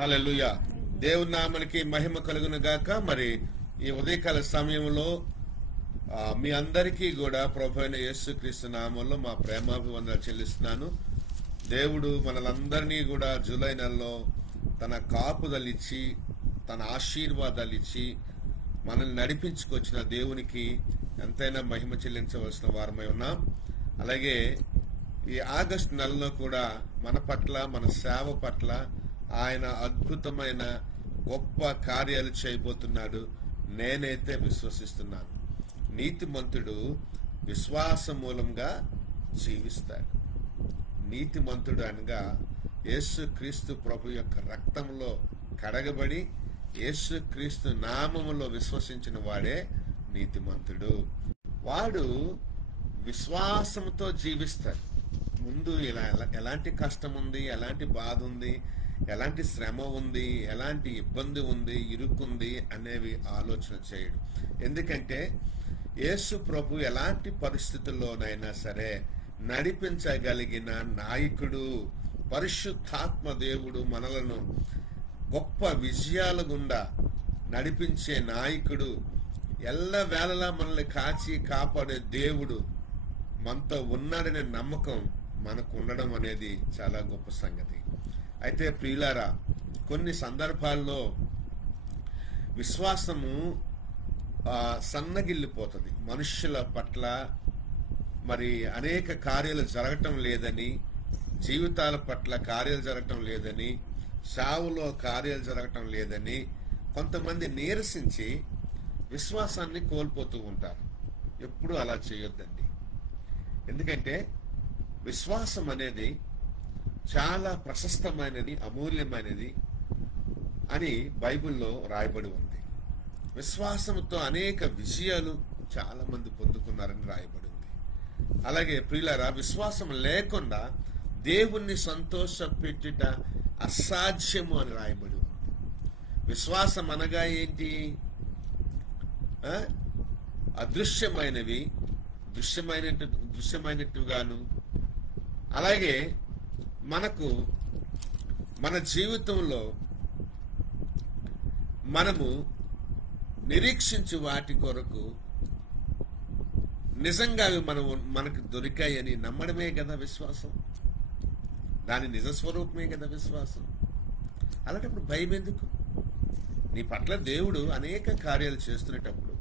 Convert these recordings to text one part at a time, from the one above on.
హల్లెలూయా. దేవుని నామానికి మహిమ కలుగును గాక. మరి ఈ ఉదయకాల సమయంలో మీ అందరికీ కూడా ప్రభువైన యేసుక్రీస్తు నామంలో మా ప్రేమాభివందనాలు చెల్లిస్తున్నాను. దేవుడు మనలందరినీ కూడా జూలై నెలలో తన కాపుదలిచ్చి తన ఆశీర్వాదాలు ఇచ్చి మనల్ని నడిపించుకొచ్చిన దేవునికి ఎంతైనా మహిమ చెల్లించవలసిన వారమై ఉన్నాం. అలాగే ఈ ఆగస్టు నెలలో కూడా మన పట్ల, మన సేవ పట్ల ఆయన అద్భుతమైన గొప్ప కార్యాలు చేయబోతున్నాడు. నేనైతే విశ్వసిస్తున్నాను. నీతిమంతుడు విశ్వాస మూలంగా జీవిస్తాడు. నీతిమంతుడు అనగా యేసుక్రీస్తు ప్రభు యొక్క రక్తంలో కడగబడి యేసుక్రీస్తు నామములో విశ్వసించిన వాడే నీతిమంతుడు. వాడు విశ్వాసంతో జీవిస్తాడు. ముందు ఎలాంటి కష్టం ఉంది, ఎలాంటి బాధ ఉంది, ఎలాంటి శ్రమ ఉంది, ఎలాంటి ఇబ్బంది ఉంది, ఇరుక్కుంది అనేవి ఆలోచన చేయడు. ఎందుకంటే యేసు ప్రభు ఎలాంటి పరిస్థితుల్లోనైనా సరే నడిపించగలిగిన నాయకుడు. పరిశుద్ధాత్మ దేవుడు మనలను గొప్ప విజయాల గుండా నడిపించే నాయకుడు. ఎల్లవేళలా మనల్ని కాచి కాపాడే దేవుడు మనతో ఉన్నాడనే నమ్మకం మనకు ఉండడం అనేది చాలా గొప్ప సంగతి. అయితే ప్రియులారా, కొన్ని సందర్భాల్లో విశ్వాసము సన్నగిల్లిపోతుంది. మనుష్యుల పట్ల మరి అనేక కార్యాలు జరగటం లేదని, జీవితాల పట్ల కార్యాలు జరగటం లేదని, సావులో కార్యాలు జరగటం లేదని కొంతమంది నీరసించి విశ్వాసాన్ని కోల్పోతూ ఉంటారు. ఎప్పుడు అలా చేయొద్దండి. ఎందుకంటే విశ్వాసం అనేది చాలా ప్రశస్తమైనది, అమూల్యమైనది అని బైబిల్లో రాయబడి ఉంది. విశ్వాసంతో అనేక విజయాలు చాలా మంది పొందుకున్నారని రాయబడి ఉంది. అలాగే ప్రియులారా, విశ్వాసం లేకుండా దేవుణ్ణి సంతోషపెట్టుట అసాధ్యము అని రాయబడి ఉంది. విశ్వాసం అనగా ఏంటి? అదృశ్యమైనవి దృశ్యమైనట్టుగాను, అలాగే మన జీవితంలో మనము నిరీక్షించు వాటి కొరకు నిజంగా అవి మనకు దొరికాయని నమ్మడమే కదా విశ్వాసం. దాని నిజ స్వరూపమే కదా విశ్వాసం. అలాంటప్పుడు భయం ఎందుకు? నీ పట్ల దేవుడు అనేక కార్యాలు చేస్తున్నప్పుడు,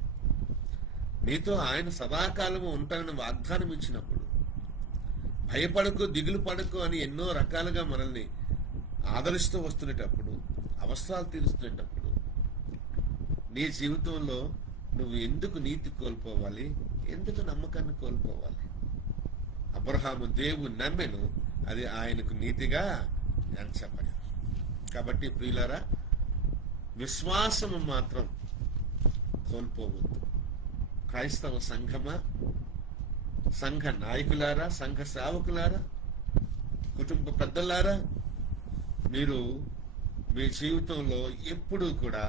నీతో ఆయన సదాకాలము ఉంటానని వాగ్దానం ఇచ్చినప్పుడు, భయపడకు, దిగులు పడకు అని ఎన్నో రకాలుగా మనల్ని ఆదరిస్తూ వస్తున్నప్పుడు, అవసరాలు తీరుస్తున్నప్పుడు, నీ జీవితంలో నువ్వు ఎందుకు నీతి కోల్పోవాలి? ఎందుకు నమ్మకాన్ని కోల్పోవాలి? అబ్రహాము దేవుడు నమ్మెను, అది ఆయనకు నీతిగా ఎంచబడింది. కాబట్టి ప్రియులారా, విశ్వాసము మాత్రం కోల్పోవద్దు. క్రైస్తవ సంఘమా, సంఘ నాయకులారా, సంఘ సేవకులారా, కుటుంబ పెద్దలారా, మీరు మీ జీవితంలో ఎప్పుడూ కూడా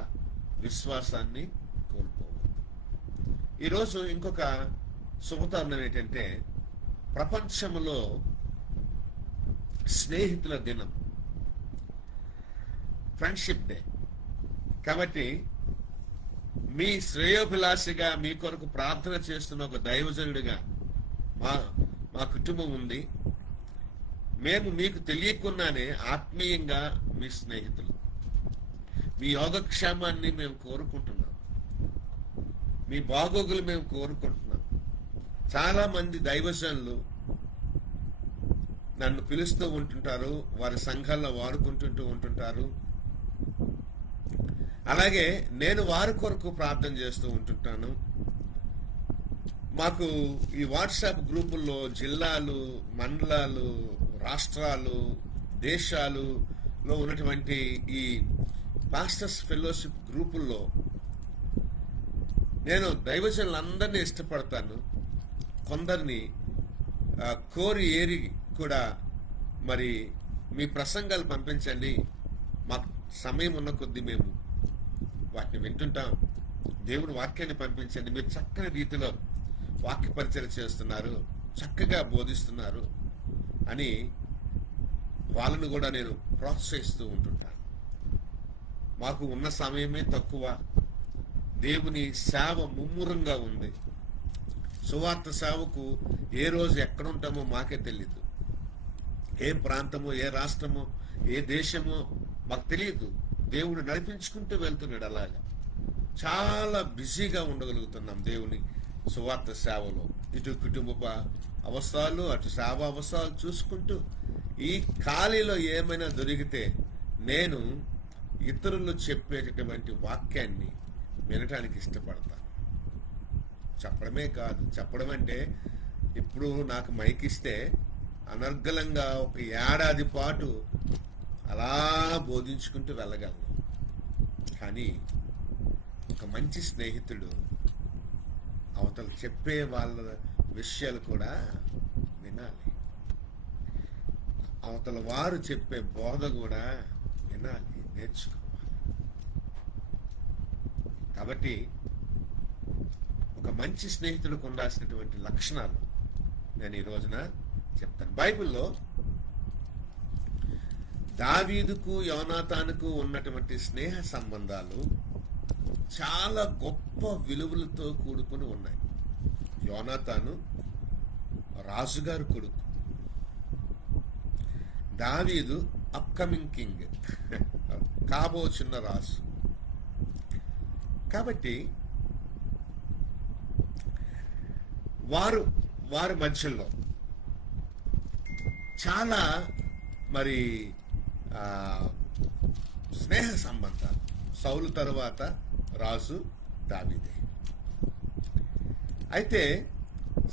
విశ్వాసాన్ని కోల్పోవద్దు. ఈరోజు ఇంకొక శుభతరుణం ఏంటంటే, ప్రపంచంలో స్నేహితుల దినం, ఫ్రెండ్షిప్ డే. కాబట్టి మీ శ్రేయోభిలాషిగా, మీ కొరకు ప్రార్థన చేస్తున్న ఒక దైవజనుడిగా మా కుటుంబం ఉంది. మేము మీకు తెలియకుండానే ఆత్మీయంగా మీ స్నేహితులు. మీ యోగక్షేమాన్ని మేము కోరుకుంటున్నాం. మీ బాగోగులు మేము కోరుకుంటున్నాం. చాలా మంది దైవజనులు నన్ను పిలుస్తూ ఉంటుంటారు, వారి సంఘాల్లో వాడుకుంటుంటూ ఉంటుంటారు. అలాగే నేను వారి కొరకు ప్రార్థన చేస్తూ ఉంటుంటాను. మాకు ఈ వాట్సాప్ గ్రూపుల్లో జిల్లాలు, మండలాలు, రాష్ట్రాలు, దేశాలులో ఉన్నటువంటి ఈ పాస్టర్స్ ఫెలోషిప్ గ్రూపుల్లో నేను దైవజనులందరినీ ఇష్టపడతాను. కొందరిని కోరి ఏరి కూడా మరి మీ ప్రసంగాలు పంపించండి, మాకు సమయం ఉన్న కొద్దీ మేము వాటిని వింటుంటాం. దేవుని వాక్యాన్ని పంపించండి, మీరు చక్కని రీతిలో వాక్య పరిచయం చేస్తున్నారు, చక్కగా బోధిస్తున్నారు అని వాళ్ళను కూడా నేను ప్రోత్సహిస్తూ ఉంటుంటాను. మాకు ఉన్న సమయమే తక్కువ. దేవుని సేవ ముమ్మురంగా ఉంది. సువార్త సేవకు ఏ రోజు ఎక్కడ ఉంటామో మాకే తెలియదు. ఏ ప్రాంతమో, ఏ రాష్ట్రమో, ఏ దేశమో మాకు తెలియదు. దేవుడు నడిపించుకుంటూ వెళ్తున్నాడు. అలాగా చాలా బిజీగా ఉండగలుగుతున్నాం దేవుని సువార్త సేవలో. ఇటు కుటుంబ అవసరాలు, అటు సేవ అవసరాలు చూసుకుంటూ ఈ ఖాళీలో ఏమైనా దొరికితే నేను ఇతరులు చెప్పేటటువంటి వాక్యాన్ని వినటానికి ఇష్టపడతాను. చెప్పడమే కాదు, చెప్పడం అంటే ఇప్పుడు నాకు మైక్ ఇస్తే అనర్గళంగా ఒక ఏడాది పాటు అలా బోధించుకుంటూ వెళ్ళగలను. కానీ ఒక మంచి స్నేహితుడు అవతల చెప్పే వాళ్ళ విషయాలు కూడా వినాలి. అవతల వారు చెప్పే బోధ కూడా వినాలి, నేర్చుకోవాలి. కాబట్టి ఒక మంచి స్నేహితుడికి ఉండాల్సినటువంటి లక్షణాలు నేను ఈ రోజున చెప్తాను. బైబిల్లో దావీదుకు యోనాతానుకు ఉన్నటువంటి స్నేహ సంబంధాలు చాలా గొప్ప విలువలతో కూడుకుని ఉన్నాయి. యోనాతాను రాజుగారు కొడుకు, దావీదు అప్కమింగ్ కింగ్, కాబోచున్న రాజు. కాబట్టి వారి మధ్యలో చాలా మరి స్నేహ సంబంధాలు. సౌలు తరువాత రాజు దావీదే. అయితే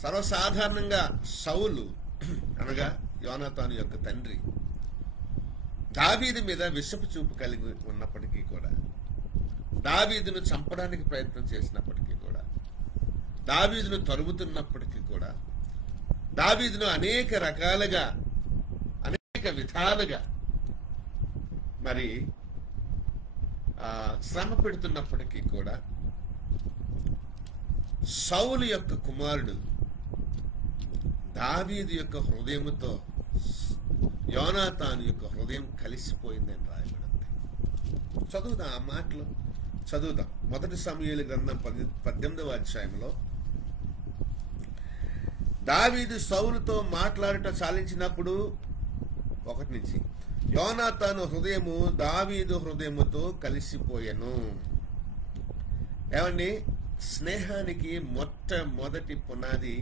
సర్వసాధారణంగా సౌలు అనగా యోనాతాను యొక్క తండ్రి దావీదు మీద విషపు చూపు కలిగి ఉన్నప్పటికీ కూడా, దావీదును చంపడానికి ప్రయత్నం చేసినప్పటికీ కూడా, దావీదును తరుముతున్నప్పటికీ కూడా, దావీదును అనేక రకాలుగా అనేక విధాలుగా మరి శ్రమ పెడుతున్నప్పటికీ కూడా సౌలు యొక్క కుమారుడు దావీదు యొక్క హృదయముతో యోనాతాను యొక్క హృదయం కలిసిపోయిందని రాయబడింది. చదువుదాం, ఆ మాటలు చదువుదాం. 1 సమూయేలు గ్రంథం 18వ అధ్యాయంలో దావీదు సౌలుతో మాట్లాడటం చాలించినప్పుడు 1 నుంచి యోనాతాను హృదయము దావీదు హృదయముతో కలిసిపోయెను. ఏమండి, స్నేహానికి మొట్టమొదటి పునాది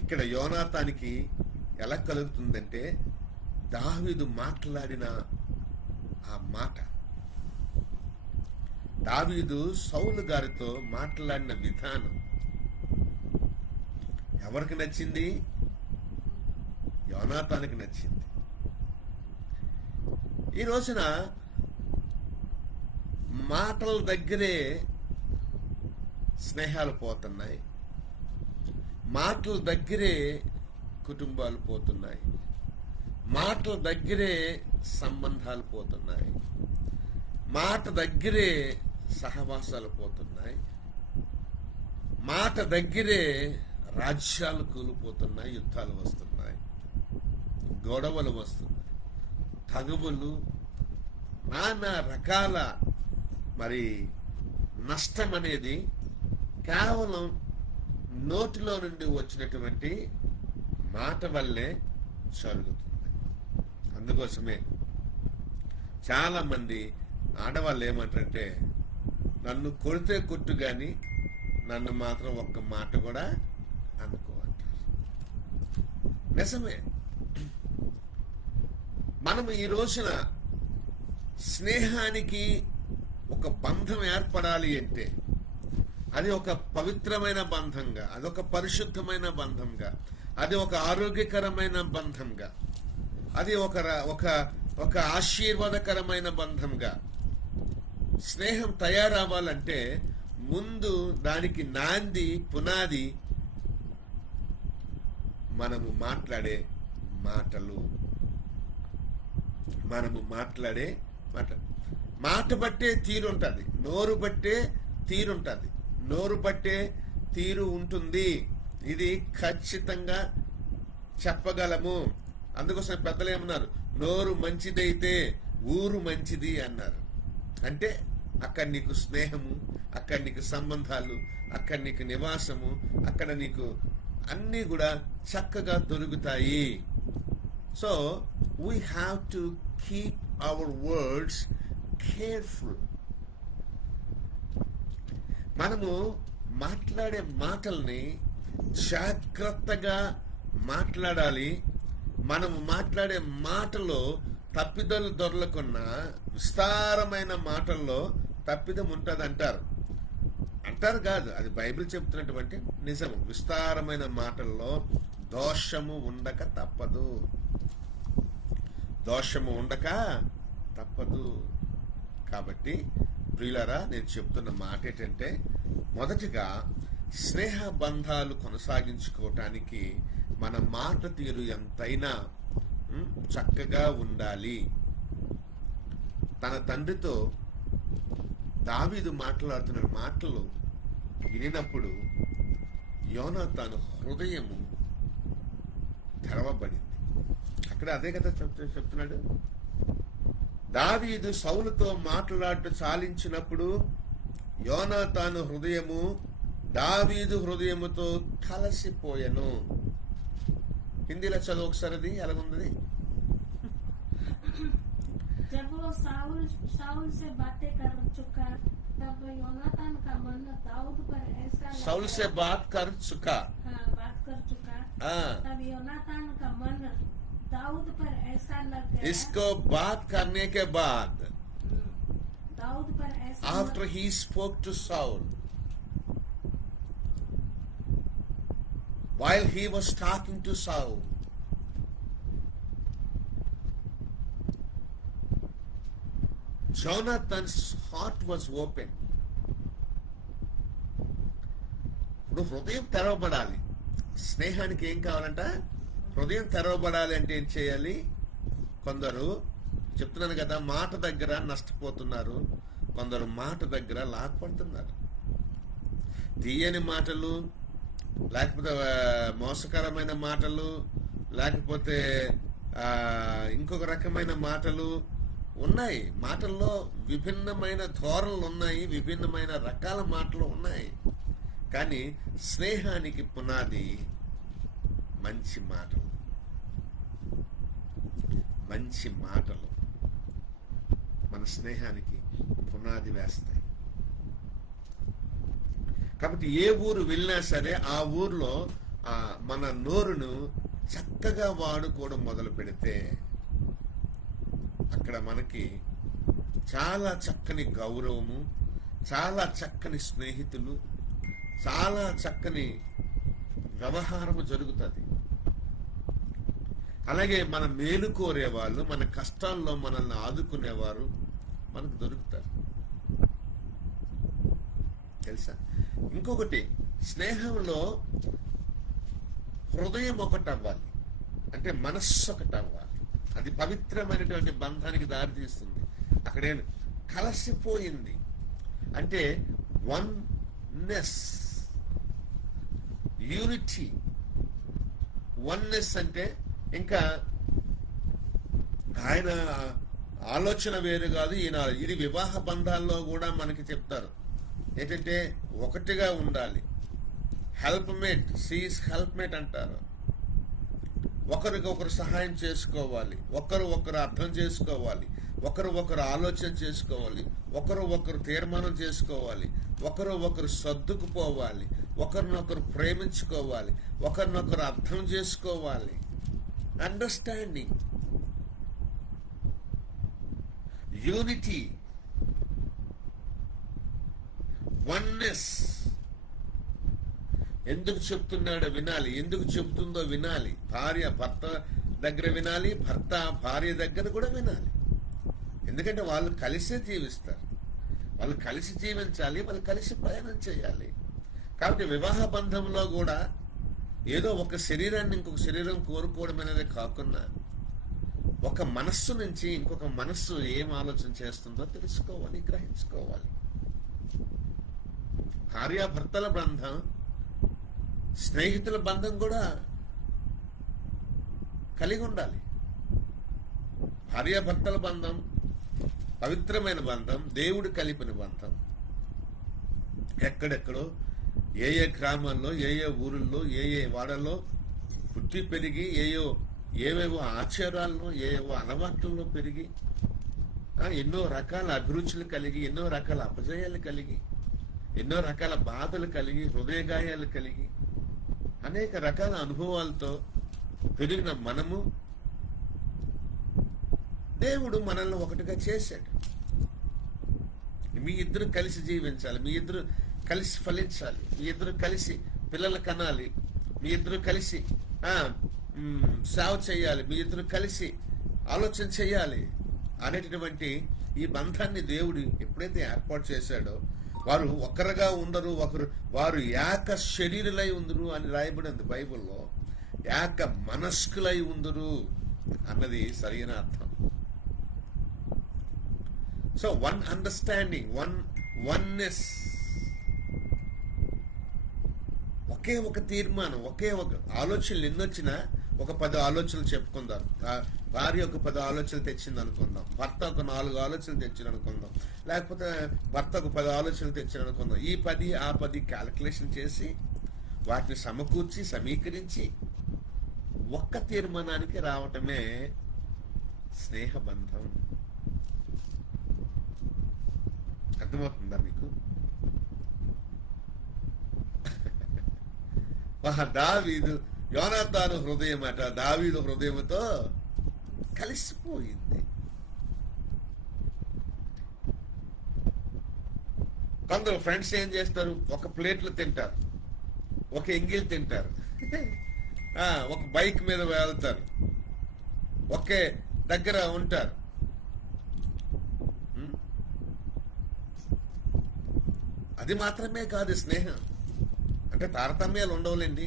ఇక్కడ యోనాతానికి ఎలా కలుగుతుందంటే దావీదు మాట్లాడిన ఆ మాట, దావీదు సౌలు గారితో మాట్లాడిన విధానం ఎవరికి నచ్చింది? యోనాతానికి నచ్చింది. ఈ రోజున మాటల దగ్గరే స్నేహాలు పోతున్నాయి, మాటల దగ్గరే కుటుంబాలు పోతున్నాయి, మాటల దగ్గరే సంబంధాలు పోతున్నాయి, మాట దగ్గరే సహవాసాలు పోతున్నాయి, మాట దగ్గరే రాజ్యాలు కూలిపోతున్నాయి, యుద్ధాలు వస్తున్నాయి, గొడవలు వస్తున్నాయి, తగువులు, నానా రకాల మరి నష్టం అనేది కేవలం నోటిలో నుండి వచ్చినటువంటి మాట వల్లే జరుగుతుంది. అందుకోసమే చాలా మంది ఆడవాళ్ళు ఏమంటారంటే, నన్ను కొడితే కొట్టు గాని నన్ను మాత్రం ఒక్క మాట కూడా అనుకో అంటారు. నిజమే. మనం ఈ రోజున స్నేహానికి ఒక బంధం ఏర్పడాలి అంటే అది ఒక పవిత్రమైన బంధంగా, అదొక పరిశుద్ధమైన బంధంగా, అది ఒక ఆరోగ్యకరమైన బంధంగా, అది ఒక ఆశీర్వాదకరమైన బంధంగా స్నేహం తయారవ్వాలంటే ముందు దానికి నాంది, పునాది మనము మాట్లాడే మాటలు. మాట బట్టే తీరు ఉంటుంది, నోరు బట్టే తీరుంటుంది, నోరు బట్టే తీరు ఉంటుంది. ఇది ఖచ్చితంగా చెప్పగలము. అందుకోసం పెద్దలు ఏమన్నారు, నోరు మంచిదైతే ఊరు మంచిది అన్నారు. అంటే అక్కడ నీకు స్నేహము, అక్కడ నీకు సంబంధాలు, అక్కడ నీకు నివాసము, అక్కడ నీకు అన్నీ కూడా చక్కగా దొరుకుతాయి. So we have to keep our words careful. మనము మాట్లాడే మాటల్ని జాగ్రత్తగా మాట్లాడాలి. మనము మాట్లాడే మాటలో తప్పిదలు దొరలకున్నా విస్తారమైన మాటల్లో తప్పిదం ఉంటుంది అంటారు కాదు, అది బైబిల్ చెప్తున్నటువంటి నిజము. విస్తారమైన మాటల్లో దోషము ఉండక తప్పదు, దోషము ఉండక తప్పదు. కాబట్టి ప్రియులారా, నేను చెప్తున్న మాట ఏంటంటే, మొదటిగా స్నేహ బంధాలు కొనసాగించుకోవటానికి మన మాట తీరు ఎంతైనా చక్కగా ఉండాలి. తన తండ్రితో దావీదు మాట్లాడుతున్న మాటలు వినినప్పుడు యోనాతాను హృదయము తెరవబడింది. అక్కడ అదే కదా చెప్తున్నాడు. దావీదు సౌలుతో మాట్లాడుతూ చాలించినప్పుడు యోనాతాను హృదయము దావీదు హృదయముతో కలిసిపోయెను. హిందీలో చదువు ఒకసారి, అది ఎలాగుంది? जब वो साउल से बातें कर चुका तब योनातान का मन दाऊद पर ऐसा साउल से बात कर चुका, बात कर चुका, तब योनातान का मन दाऊद पर ऐसा लग गया. इसको बात करने के बाद दाऊद पर ऐसा, after he spoke to Saul, while he was talking to Saul, Jonathan's heart was open. ఇప్పుడు హృదయం తెరవబడాలి. స్నేహానికి ఏం కావాలంట? హృదయం తెరవబడాలి అంటే ఏం చేయాలి? కొందరు చెప్తున్నాను కదా, మాట దగ్గర నష్టపోతున్నారు, కొందరు మాట దగ్గర లాభపడుతున్నారు. తీయని మాటలు, లేకపోతే మోసకరమైన మాటలు, లేకపోతే ఇంకొక రకమైన మాటలు ఉన్నాయి. మాటల్లో విభిన్నమైన ధోరణులు ఉన్నాయి, విభిన్నమైన రకాల మాటలు ఉన్నాయి. కానీ స్నేహానికి పునాది మంచి మాటలు. మంచి మాటలు మన స్నేహానికి పునాది వేస్తాయి. కాబట్టి ఏ ఊరు వెళ్ళినా సరే ఆ ఊర్లో మన నోరును చక్కగా వాడుకోవడం మొదలు పెడితే అక్కడ మనకి చాలా చక్కని గౌరవము, చాలా చక్కని స్నేహితులు, చాలా చక్కని వ్యవహారము జరుగుతుంది. అలాగే మన మేలు కోరేవాళ్ళు, మన కష్టాల్లో మనల్ని ఆదుకునేవారు మనకు దొరుకుతారు. తెలుసా? ఇంకొకటి, స్నేహంలో హృదయం ఒకటి అవ్వాలి, అంటే మనస్సు ఒకటి అవ్వాలి. అది పవిత్రమైనటువంటి బంధానికి దారితీస్తుంది. అక్కడే కలిసిపోయింది అంటే వన్నెస్, యూనిటీ. వన్నెస్ అంటే ఇంకా ఆయన ఆలోచన వేరు కాదు, ఈయన. ఇది వివాహ బంధాల్లో కూడా మనకి చెప్తారు ఏంటంటే ఒకటిగా ఉండాలి. హెల్ప్మేట్, సీజ్ హెల్ప్మేట్ అంటారు. ఒకరికొకరు సహాయం చేసుకోవాలి, ఒకరు ఒకరు అర్థం చేసుకోవాలి, ఒకరు ఒకరు ఆలోచన చేసుకోవాలి, ఒకరు ఒకరు తీర్మానం చేసుకోవాలి, ఒకరు ఒకరు సర్దుకుపోవాలి, ఒకరినొకరు ప్రేమించుకోవాలి, ఒకరినొకరు అర్థం చేసుకోవాలి. Understanding, unity, oneness. ఎందుకు చెప్తున్నాడో వినాలి, ఎందుకు చెప్తుందో వినాలి. భార్య భర్త దగ్గర వినాలి, భర్త భార్య దగ్గర కూడా వినాలి. ఎందుకంటే వాళ్ళు కలిసే జీవిస్తారు, వాళ్ళు కలిసి జీవించాలి, వాళ్ళు కలిసి ప్రయాణం చేయాలి. కాబట్టి వివాహ బంధంలో కూడా ఏదో ఒక శరీరాన్ని ఇంకొక శరీరం కోరుకోవడం అనేది కాకుండా ఒక మనస్సు నుంచి ఇంకొక మనస్సు ఏం ఆలోచన చేస్తుందో తెలుసుకోవాలి, గ్రహించుకోవాలి. భార్యాభర్తల బంధం, స్నేహితుల బంధం కూడా కలిగి ఉండాలి. భార్యాభర్తల బంధం, పవిత్రమైన బంధం, దేవుడు కలిపిన బంధం. ఎక్కడెక్కడో ఏ ఏ గ్రామాల్లో, ఏ ఏ ఊరుల్లో, ఏ ఏ వాడల్లో పుట్టి పెరిగి ఏవేవో ఆచారాలను, ఏవో అలవాట్లలో పెరిగి ఎన్నో రకాల అభిరుచులు కలిగి, ఎన్నో రకాల అపజయాలు కలిగి, ఎన్నో రకాల బాధలు కలిగి, హృదయగాయాలు కలిగి, అనేక రకాల అనుభవాలతో పెరిగిన మనము దేవుడు మనల్ని ఒకటిగా చేశాడు. మీ ఇద్దరు కలిసి జీవించాలి, మీ ఇద్దరు కలిసి ఫలించాలి, మీ ఇద్దరు కలిసి పిల్లలు కనాలి, మీ ఇద్దరు కలిసి సేవ చేయాలి, మీ ఇద్దరు కలిసి ఆలోచన చేయాలి అనేటటువంటి ఈ బంధాన్ని దేవుడు ఎప్పుడైతే ఏర్పాటు చేశాడో, వారు ఒకరుగా ఉండరు, వారు ఏక శరీరులై ఉందరు అని రాయబడింది బైబిల్లో. ఏక మనస్కులై ఉందరు అన్నది సరైన అర్థం. సో వన్ అండర్స్టాండింగ్, వన్నెస్, ఒకే ఒక తీర్మానం, ఒకే ఒక ఆలోచనలు ఎన్నొచ్చినా ఒక 10 ఆలోచనలు చెప్పుకుందాం. భార్య ఒక 10 ఆలోచనలు తెచ్చింది అనుకుందాం, భర్త ఒక 4 ఆలోచనలు తెచ్చింది అనుకుందాం, లేకపోతే భర్త ఒక 10 ఆలోచనలు తెచ్చింది అనుకుందాం. ఈ 10 ఆ 10 క్యాలిక్యులేషన్ చేసి వాటిని సమకూర్చి సమీకరించి ఒక్క తీర్మానానికి రావటమే స్నేహబంధం. అర్థమవుతుందా మీకు? దావీదు, యోనాతాను హృదయం అట దావీదు హృదయంతో కలిసిపోయింది. కొందరు ఫ్రెండ్స్ ఏం చేస్తారు, ఒక ప్లేట్లు తింటారు, ఒక ఎంగిల్ తింటారు, ఒక బైక్ మీద వెళ్తారు, ఒకే దగ్గర ఉంటారు. అది మాత్రమే కాదు స్నేహం అంటే. తారతమ్యాలు ఉండవులేండి,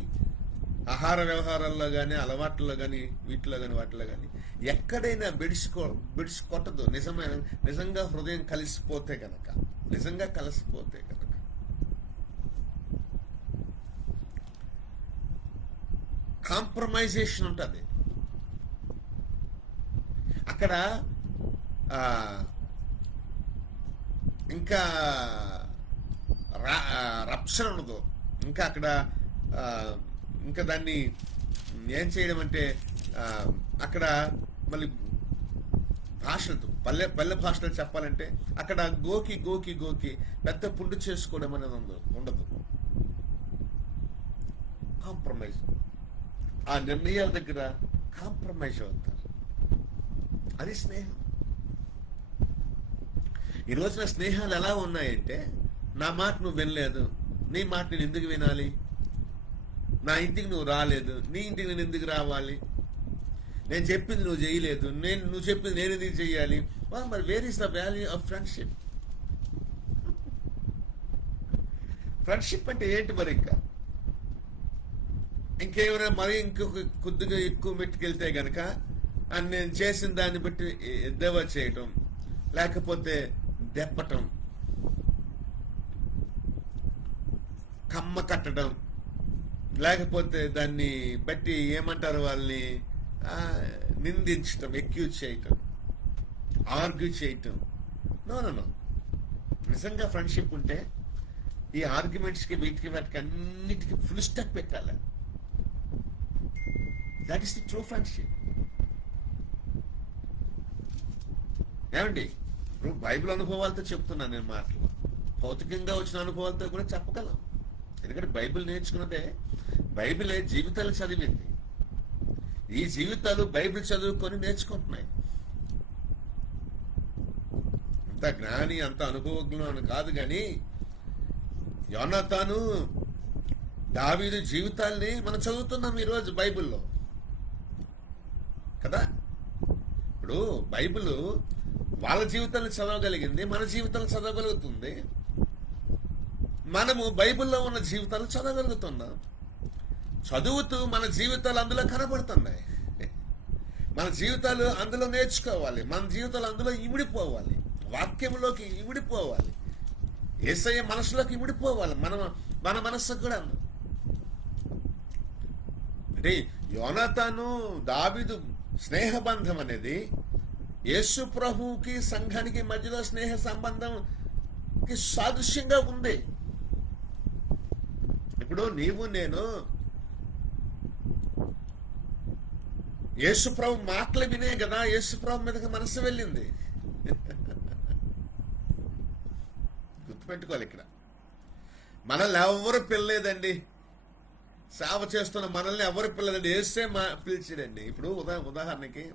ఆహార వ్యవహారాల్లో కానీ, అలవాట్లలో కానీ, వీటిలో కానీ, వాటిలో కానీ. ఎక్కడైనా బిడిసికొట్టదు నిజంగా హృదయం కలిసిపోతే కనుక, నిజంగా కలిసిపోతే కనుక. కాంప్రమైజేషన్ ఉంటుంది అక్కడ. ఇంకా రప్షన్ ఉండదు. ఇంకా అక్కడ ఇంకా దాన్ని ఏం చేయడం అంటే, అక్కడ మళ్ళీ భాషలతో పల్లె భాషలో చెప్పాలంటే అక్కడ గోకి గోకి గోకి పెద్ద పుండు చేసుకోవడం అనేది ఉండదు. కాంప్రమైజ్, ఆ నిర్ణయాల దగ్గర కాంప్రమైజ్ అవుతారు. అది స్నేహం. ఈ రోజున స్నేహాలు ఎలా ఉన్నాయంటే, నా మాట నువ్వు వినలేదు, నీ మాట నేను ఎందుకు వినాలి, నా ఇంటికి నువ్వు రాలేదు, నీ ఇంటికి నేను ఎందుకు రావాలి, నేను చెప్పింది నువ్వు చేయలేదు, నువ్వు చెప్పింది నేను ఎందుకు చెయ్యాలి. మరి where is the value of friendship? Friendship అంటే ఏంటి మరి? ఇంకేమైనా మరి ఇంకొక కొద్దిగా ఎక్కువ మెట్టుకెళ్తే గనక నేను చేసిన దాన్ని బట్టి ఎద్దేవా చేయటం, లేకపోతే దెప్పటం, కమ్మ కట్టడం, లేకపోతే దాన్ని బట్టి ఏమంటారు వాళ్ళని నిందించటం, ఎక్యూజ్ చేయటం, ఆర్గ్యూ చేయటం. నో. నిజంగా ఫ్రెండ్షిప్ ఉంటే ఈ ఆర్గ్యుమెంట్స్కి, వీటికి అన్నిటికీ ఫుల్ స్టాప్ పెట్టాలి. That is the true friendship. ఏమండి, ఇప్పుడు బైబిల్ అనుభవాలతో చెప్తున్నాను నేను మాటలు, భౌతికంగా వచ్చిన అనుభవాలతో కూడా చెప్పగలం. ఎందుకంటే బైబిల్ నేర్చుకున్నదే, బైబిలే జీవితాలు చదివింది. ఈ జీవితాలు బైబిల్ చదువుకొని నేర్చుకుంటున్నాయి. అంత జ్ఞాని, అంత అనుభవజ్ఞులు అని కాదు, కానీ యోనాతాను దావీదు జీవితాల్ని మనం చదువుతున్నాం ఈరోజు బైబిల్లో కదా. ఇప్పుడు బైబిల్ వాళ్ళ జీవితాలను చదవగలిగింది, మన జీవితాలు చదవగలుగుతుంది. మనము బైబిల్లో ఉన్న జీవితాలు చదవగలుగుతున్నాం. చదువుతూ మన జీవితాలు అందులో కనబడుతున్నాయి. మన జీవితాలు అందులో నేర్చుకోవాలి, మన జీవితాలు అందులో ఇమిడిపోవాలి, వాక్యంలోకి ఇమిడిపోవాలి, యేసయ్య మనసులోకి ఇమిడిపోవాలి, మన మనస్సు కూడా. అంటే యోనాతాను దావీదు స్నేహబంధం అనేది యేసు ప్రభువుకి సంఘానికి మధ్యలో స్నేహ సంబంధంకి సాదృశ్యంగా ఉంది. ఇప్పుడు నీవు నేను యేసు ప్రభు మాటలు వినే కదా యేసు ప్రభు మీదకి మనసు వెళ్ళింది. గుర్తుపెట్టుకోవాలి, ఇక్కడ మనల్ని ఎవరు పిల్లలేదండి, సేవ చేస్తున్న మనల్ని ఎవరు పిల్లలేదండి, యేసే పిలిచాడండి. ఇప్పుడు ఉదాహరణకి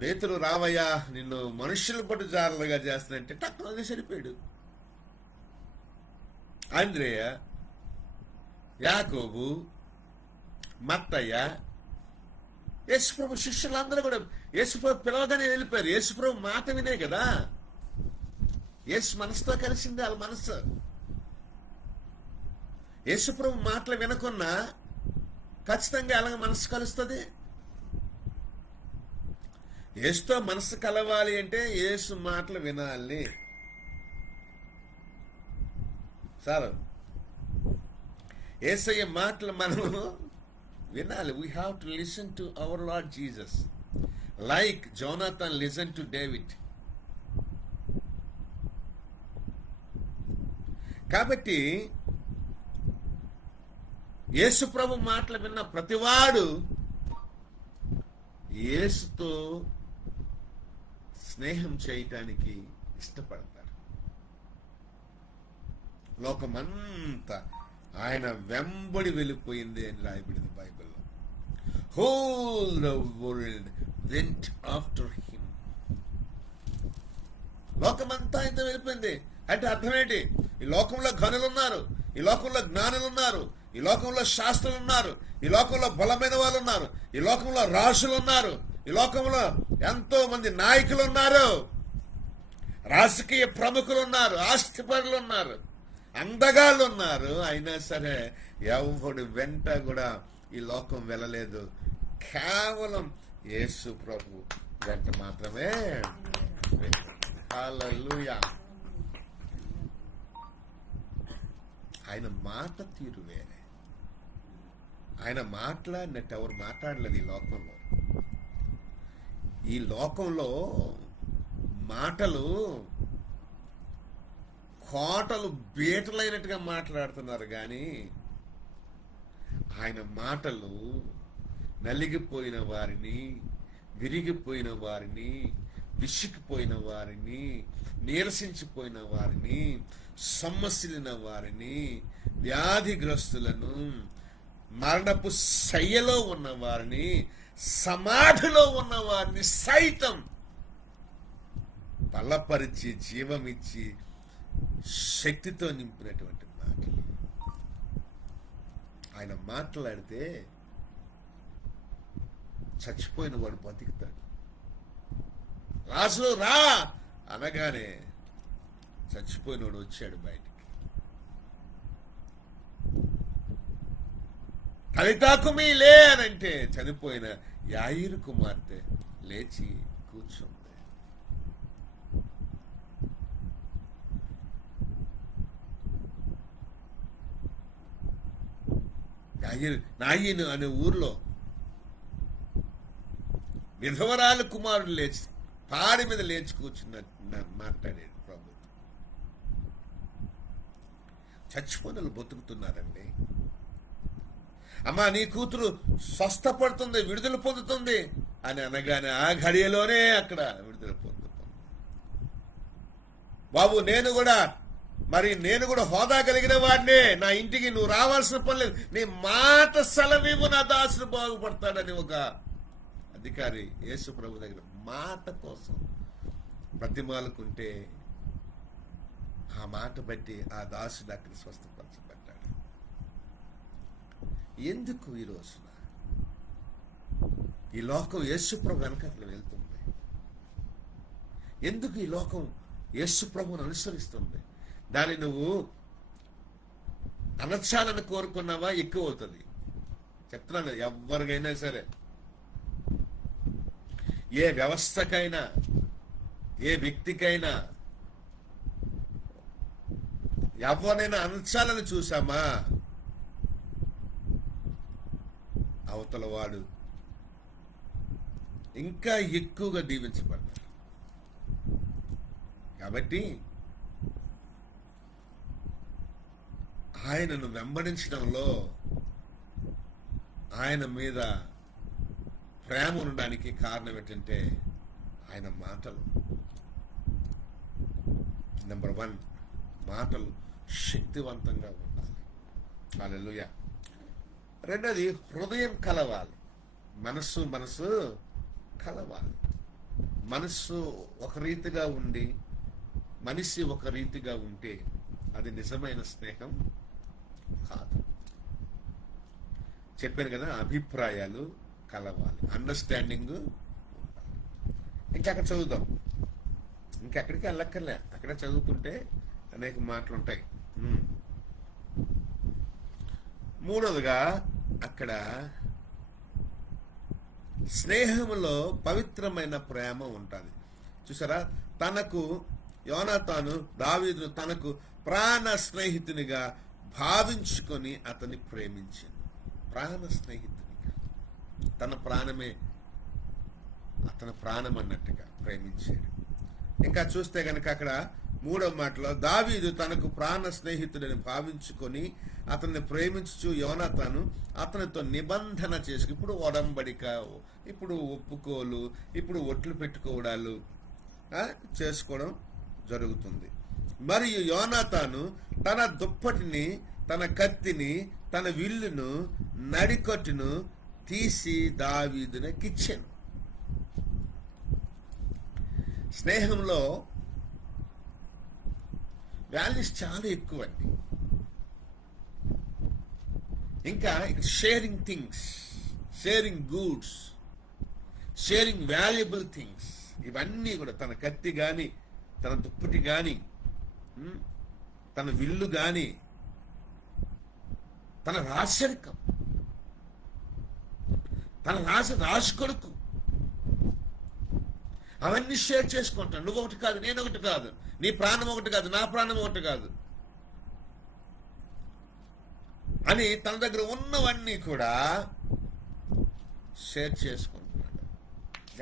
పేతురు రావయ్యా నిన్ను మనుషులు పట్టు జారులుగా చేస్తానంటే టక్కునది సరిపోయాడు. ఆంద్రేయ, యాకోబు, మత్తయ్య, యేసుప్రభు శిష్యులందరూ కూడా యేసుప్రభు పిలవగానే వెళ్ళిపోయారు. యేసుప్రభు మాట వినే కదా, యేసు మనసుతో కలిసింది వాళ్ళ మనసు. యేసుప్రభు మాటలు వినకున్నా ఖచ్చితంగా అలాగే మనసు కలుస్తుంది. యేసుతో మనసు కలవాలి అంటే యేసు మాటలు వినాలి. సార్ యేసయ్య మాటలు మనము వినాలి. We have to listen to our Lord Jesus like Jonathan listen to David. కాబట్టి యేసు ప్రభు మాటలు విన్న ప్రతివాడు యేసుతో స్నేహం చేయటానికి ఇష్టపడతారు. లోకమంతా ఆయన వెంబడి వెళ్ళిపోయింది అని రాయబడింది బైబిల్లో. Whole the world went after him. లోకమంతా ఆయన వెళ్ళిపోయింది అంటే అర్థం ఏంటి? ఈ లోకంలో ఘనులు ఉన్నారు, ఈ లోకంలో జ్ఞానులు ఉన్నారు, ఈ లోకంలో శాస్త్రులు ఉన్నారు, ఈ లోకంలో బలమైన వాళ్ళు ఉన్నారు, ఈ లోకంలో రాజులు ఉన్నారు, ఈ లోకంలో ఎంతో మంది నాయకులు ఉన్నారు, రాజకీయ ప్రముఖులు ఉన్నారు, ఆస్తిపరులు ఉన్నారు, అందగాళ్ళు ఉన్నారు. అయినా సరే ఎవడు వెంట కూడా ఈ లోకం వెళ్ళలేదు. కేవలం యేసు ప్రభు వెంట మాత్రమే. హల్లెలూయా. ఆయన మాట తీరు వేరే. ఆయన మాట్లాడినట్టు ఎవరు మాట్లాడలేదు ఈ లోకంలో. ఈ లోకంలో మాటలు కోటలు బీటలైనట్టుగా మాట్లాడుతున్నారు కానీ ఆయన మాటలు నలిగిపోయిన వారిని, విరిగిపోయిన వారిని, విసిగిపోయిన వారిని, నీరసించిపోయిన వారిని, సొమ్మసిలిన వారిని, వ్యాధిగ్రస్తులను, మరణపు శయ్యలో ఉన్న వారిని, సమాధిలో ఉన్న వారిని సైతం బలపరిచి జీవమిచ్చి శక్తితో నింపినటువంటి మాటలు. ఆయన మాట్లాడితే చచ్చిపోయిన వాడు బతుకుతాడు. రాజులు రా అనగానే చచ్చిపోయినోడు వచ్చాడు బయటికి. తలితాకుమీ లే అనంటే చనిపోయిన యాయిరు కుమార్తె లేచి కూర్చుంది. నాయిను అనే ఊర్లో విధవరాలు కుమారుడు లేచి పాడి మీద లేచి కూర్చున్న మాట్లాడాడు ప్రభు. చచ్చిపోయిన బతుకుతున్నారండి. అమ్మా నీ కూతురు స్వస్థపడుతుంది, విడుదల పొందుతుంది అని అనగానే ఆ ఘడియలోనే అక్కడ విడుదల పొందుతుంది. బాబు నేను కూడా హోదా కలిగిన వాడినే, నా ఇంటికి నువ్వు రావాల్సిన పని లేదు, నీ మాట సెలవివ్వు, నా దాసుడు బాగుపడతాడని ఒక అధికారి యేసు ప్రభు దగ్గర మాట కోసం బ్రతిమాలుకుంటే ఆ మాట బట్టి ఆ దాసుడు అక్కడ స్వస్థపరచబడ్డాడు. ఎందుకు ఈ రోజున ఈ లోకం యేసు ప్రభు వెనకట్లు వెళ్తుంది? ఎందుకు ఈ లోకం యేసు ప్రభువును అనుసరిస్తుంది? దాన్ని నువ్వు అనర్చాలని కోరుకున్నావా ఎక్కువ అవుతుంది. చెప్తున్నాను, ఎవరికైనా సరే, ఏ వ్యవస్థకైనా, ఏ వ్యక్తికైనా, ఎవరినైనా అనర్చాలని చూసామా అవతల వాడు ఇంకా ఎక్కువగా దీవించబడతారు. కాబట్టి ఆయనను వెంబడించడంలో ఆయన మీద ప్రేమ ఉండడానికి కారణం ఏంటంటే ఆయన మాటలు. నెంబర్ 1, మాటలు శక్తివంతంగా ఉండాలి. హల్లెలూయా. రెండోది, హృదయం కలవాలి. మనస్సు కలవాలి. మనస్సు ఒక రీతిగా ఉండి మనిషి ఒక రీతిగా ఉంటే అది నిజమైన స్నేహం కాదు. చెప్పాను కదా, అభిప్రాయాలు కలవాలి, అండర్స్టాండింగ్ ఉండాలి. ఇంకా అక్కడ చదువుదాం, ఇంకెక్కడికి వెళ్ళక్కర్లే, అక్కడ చదువుకుంటే అనేక మాటలు ఉంటాయి. మూడవదిగా అక్కడ స్నేహంలో పవిత్రమైన ప్రేమ ఉంటుంది. చూసారా, తనకు యోనాతాను దావీదును తనకు ప్రాణ స్నేహితునిగా భావించుకొని అతన్ని ప్రేమించింది. ప్రాణ స్నేహితునిగా, తన ప్రాణమే అతని ప్రాణం అన్నట్టుగా ప్రేమించాడు. ఇంకా చూస్తే గనక అక్కడ 3వ మాటలో, దావీదు తనకు ప్రాణ స్నేహితుడిని భావించుకొని అతన్ని ప్రేమించు యోనాతాను అతనితో నిబంధన చేసుకు, ఇప్పుడు ఒడంబడిక, ఇప్పుడు ఒప్పుకోలు, ఇప్పుడు ఒట్లు పెట్టుకోవడాలు చేసుకోవడం జరుగుతుంది. మరియు యోనాతాను తన దుప్పటిని, తన కత్తిని, తన విల్లును, నడికట్టును తీసి దావీదునకిచ్చాను. స్నేహంలో వాల్యూస్ చాలా ఎక్కువ అండి. ఇంకా sharing things, sharing goods, sharing valuable things, ఇవన్నీ కూడా తన కత్తి కానీ, తన దుప్పటి కానీ, తన విల్లు కానీ, తన రాశరికం, తన రాజుకొడుకు, అవన్నీ షేర్ చేసుకుంటాను. నువ్వు ఒకటి కాదు, నేను ఒకటి కాదు, నీ ప్రాణం ఒకటి కాదు, నా ప్రాణం ఒకటి కాదు అని తన దగ్గర ఉన్నవన్నీ కూడా షేర్ చేసుకుంటున్నాడు.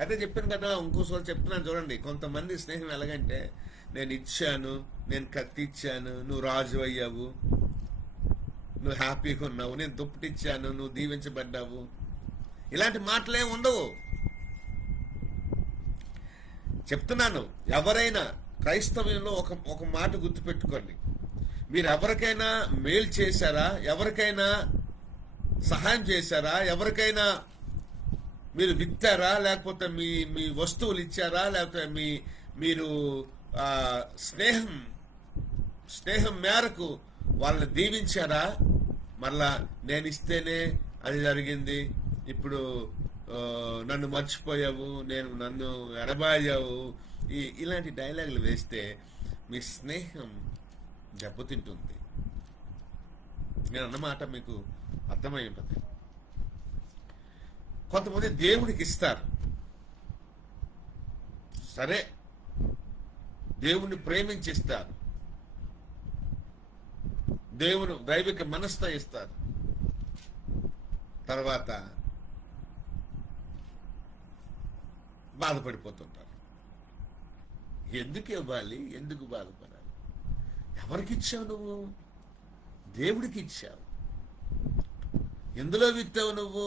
అదే చెప్పాను కదా, ఇంకోసారి చెప్తున్నాను చూడండి. కొంతమంది స్నేహం ఎలాగంటే, నేను ఇచ్చాను, నేను కత్తి ఇచ్చాను, నువ్వు రాజు అయ్యావు, నువ్వు హ్యాపీగా ఉన్నావు, నేను దుప్పటి ఇచ్చాను, నువ్వు దీవించబడ్డావు, ఇలాంటి మాటలే ఉండవు. చెప్తున్నాను, ఎవరైనా క్రైస్తవ్యంలో ఒక మాట గుర్తుపెట్టుకోండి. మీరు ఎవరికైనా మేలు చేశారా, ఎవరికైనా సహాయం చేశారా, ఎవరికైనా మీరు విత్తారా, లేకపోతే మీ వస్తువులు ఇచ్చారా, లేకపోతే మీరు స్నేహం మేరకు వాళ్ళని దీవించారా, మరలా నేను ఇస్తేనే అది జరిగింది, ఇప్పుడు నన్ను మర్చిపోయావు, నన్ను ఎడబాయావు, ఇలాంటి డైలాగులు వేస్తే మీ స్నేహం దెబ్బతింటుంది. నేను అన్నమాట మీకు అర్థమై ఉంటుంది. కొంతమంది దేవుడికి ఇస్తారు, సరే, దేవుణ్ణి ప్రేమించిస్తారు, దేవుని దైవిక మనస్తో ఇస్తారు, తర్వాత బాధపడిపోతుంటారు. ఎందుకు ఇవ్వాలి, ఎందుకు బాధపడాలి? ఎవరికి ఇచ్చావు నువ్వు? దేవుడికి ఇచ్చావు. ఎందులో విత్తావు నువ్వు?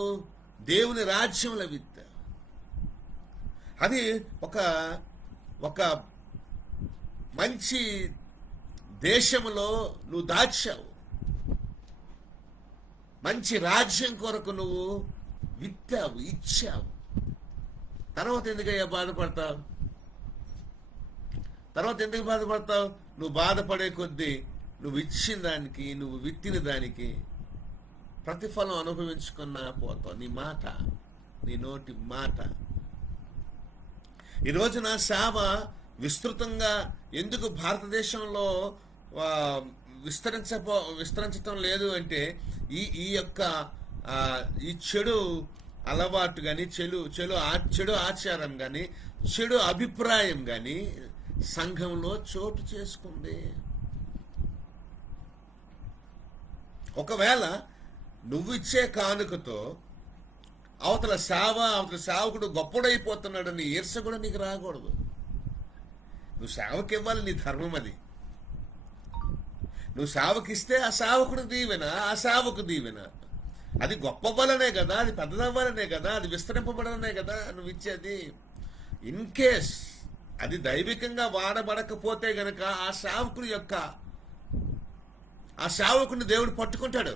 దేవుని రాజ్యంలో విత్తావు. అది ఒక మంచి దేశంలో నువ్వు దాచావు. మంచి రాజ్యం కొరకు నువ్వు విత్తావు, ఇచ్చావు. తర్వాత ఎందుకయ్యా బాధపడతావు? నువ్వు బాధపడే కొద్దీ నువ్వు ఇచ్చిన దానికి, నువ్వు విత్తిన దానికి ప్రతిఫలం అనుభవించుకున్నా పోతావు. నీ మాట, నీ నోటి మాట. ఈ రోజున సేవ విస్తృతంగా ఎందుకు భారతదేశంలో విస్తరించటం లేదు అంటే, ఈ చెడు అలవాటు కానీ, చెడు ఆచారం కానీ, చెడు అభిప్రాయం కానీ సంఘంలో చోటు చేసుకుంది. ఒకవేళ నువ్వు ఇచ్చే కానుకతో అవతల సేవకుడు గొప్పడైపోతున్నాడు నీ ఈర్ష కూడా నీకు రాకూడదు. నువ్వు సేవకి ఇవ్వాలి, నీ ధర్మం అది. నువ్వు సేవకిస్తే ఆ సేవకుడు దీవెన, ఆ సేవకు దీవెన. అది గొప్ప వలనే కదా, అది పెద్దదవ్వాలనే కదా, అది విస్తరింపబడనే కదా నువ్వు ఇచ్చేది. ఇన్ కేస్ అది దైవికంగా వాడబడకపోతే గనక ఆ సేవకుని దేవుడు పట్టుకుంటాడు.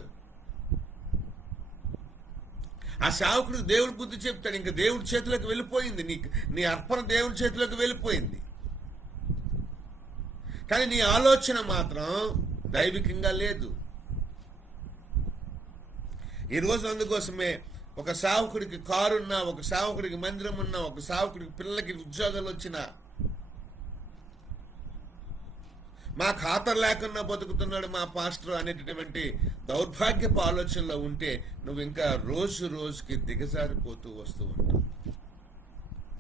ఆ సేవకుడికి దేవుడు బుద్ధి చెప్తాడు. ఇంకా దేవుడి చేతిలోకి వెళ్ళిపోయింది, నీ అర్పణ దేవుడి చేతిలోకి వెళ్ళిపోయింది. కానీ నీ ఆలోచన మాత్రం దైవికంగా లేదు. ఈరోజు అందుకోసమే ఒక సేవకుడికి కారున్నా, ఒక సేవకుడికి మందిరం ఉన్నా, ఒక సేవకుడికి పిల్లలకి ఉద్యోగాలు వచ్చినా, మా ఖాతా లేకుండా బతుకుతున్నాడు మా పాస్టర్ అనేటటువంటి దౌర్భాగ్యపు ఆలోచనలో ఉంటే నువ్వు ఇంకా రోజు రోజుకి దిగజారిపోతూ వస్తూ ఉంటావు.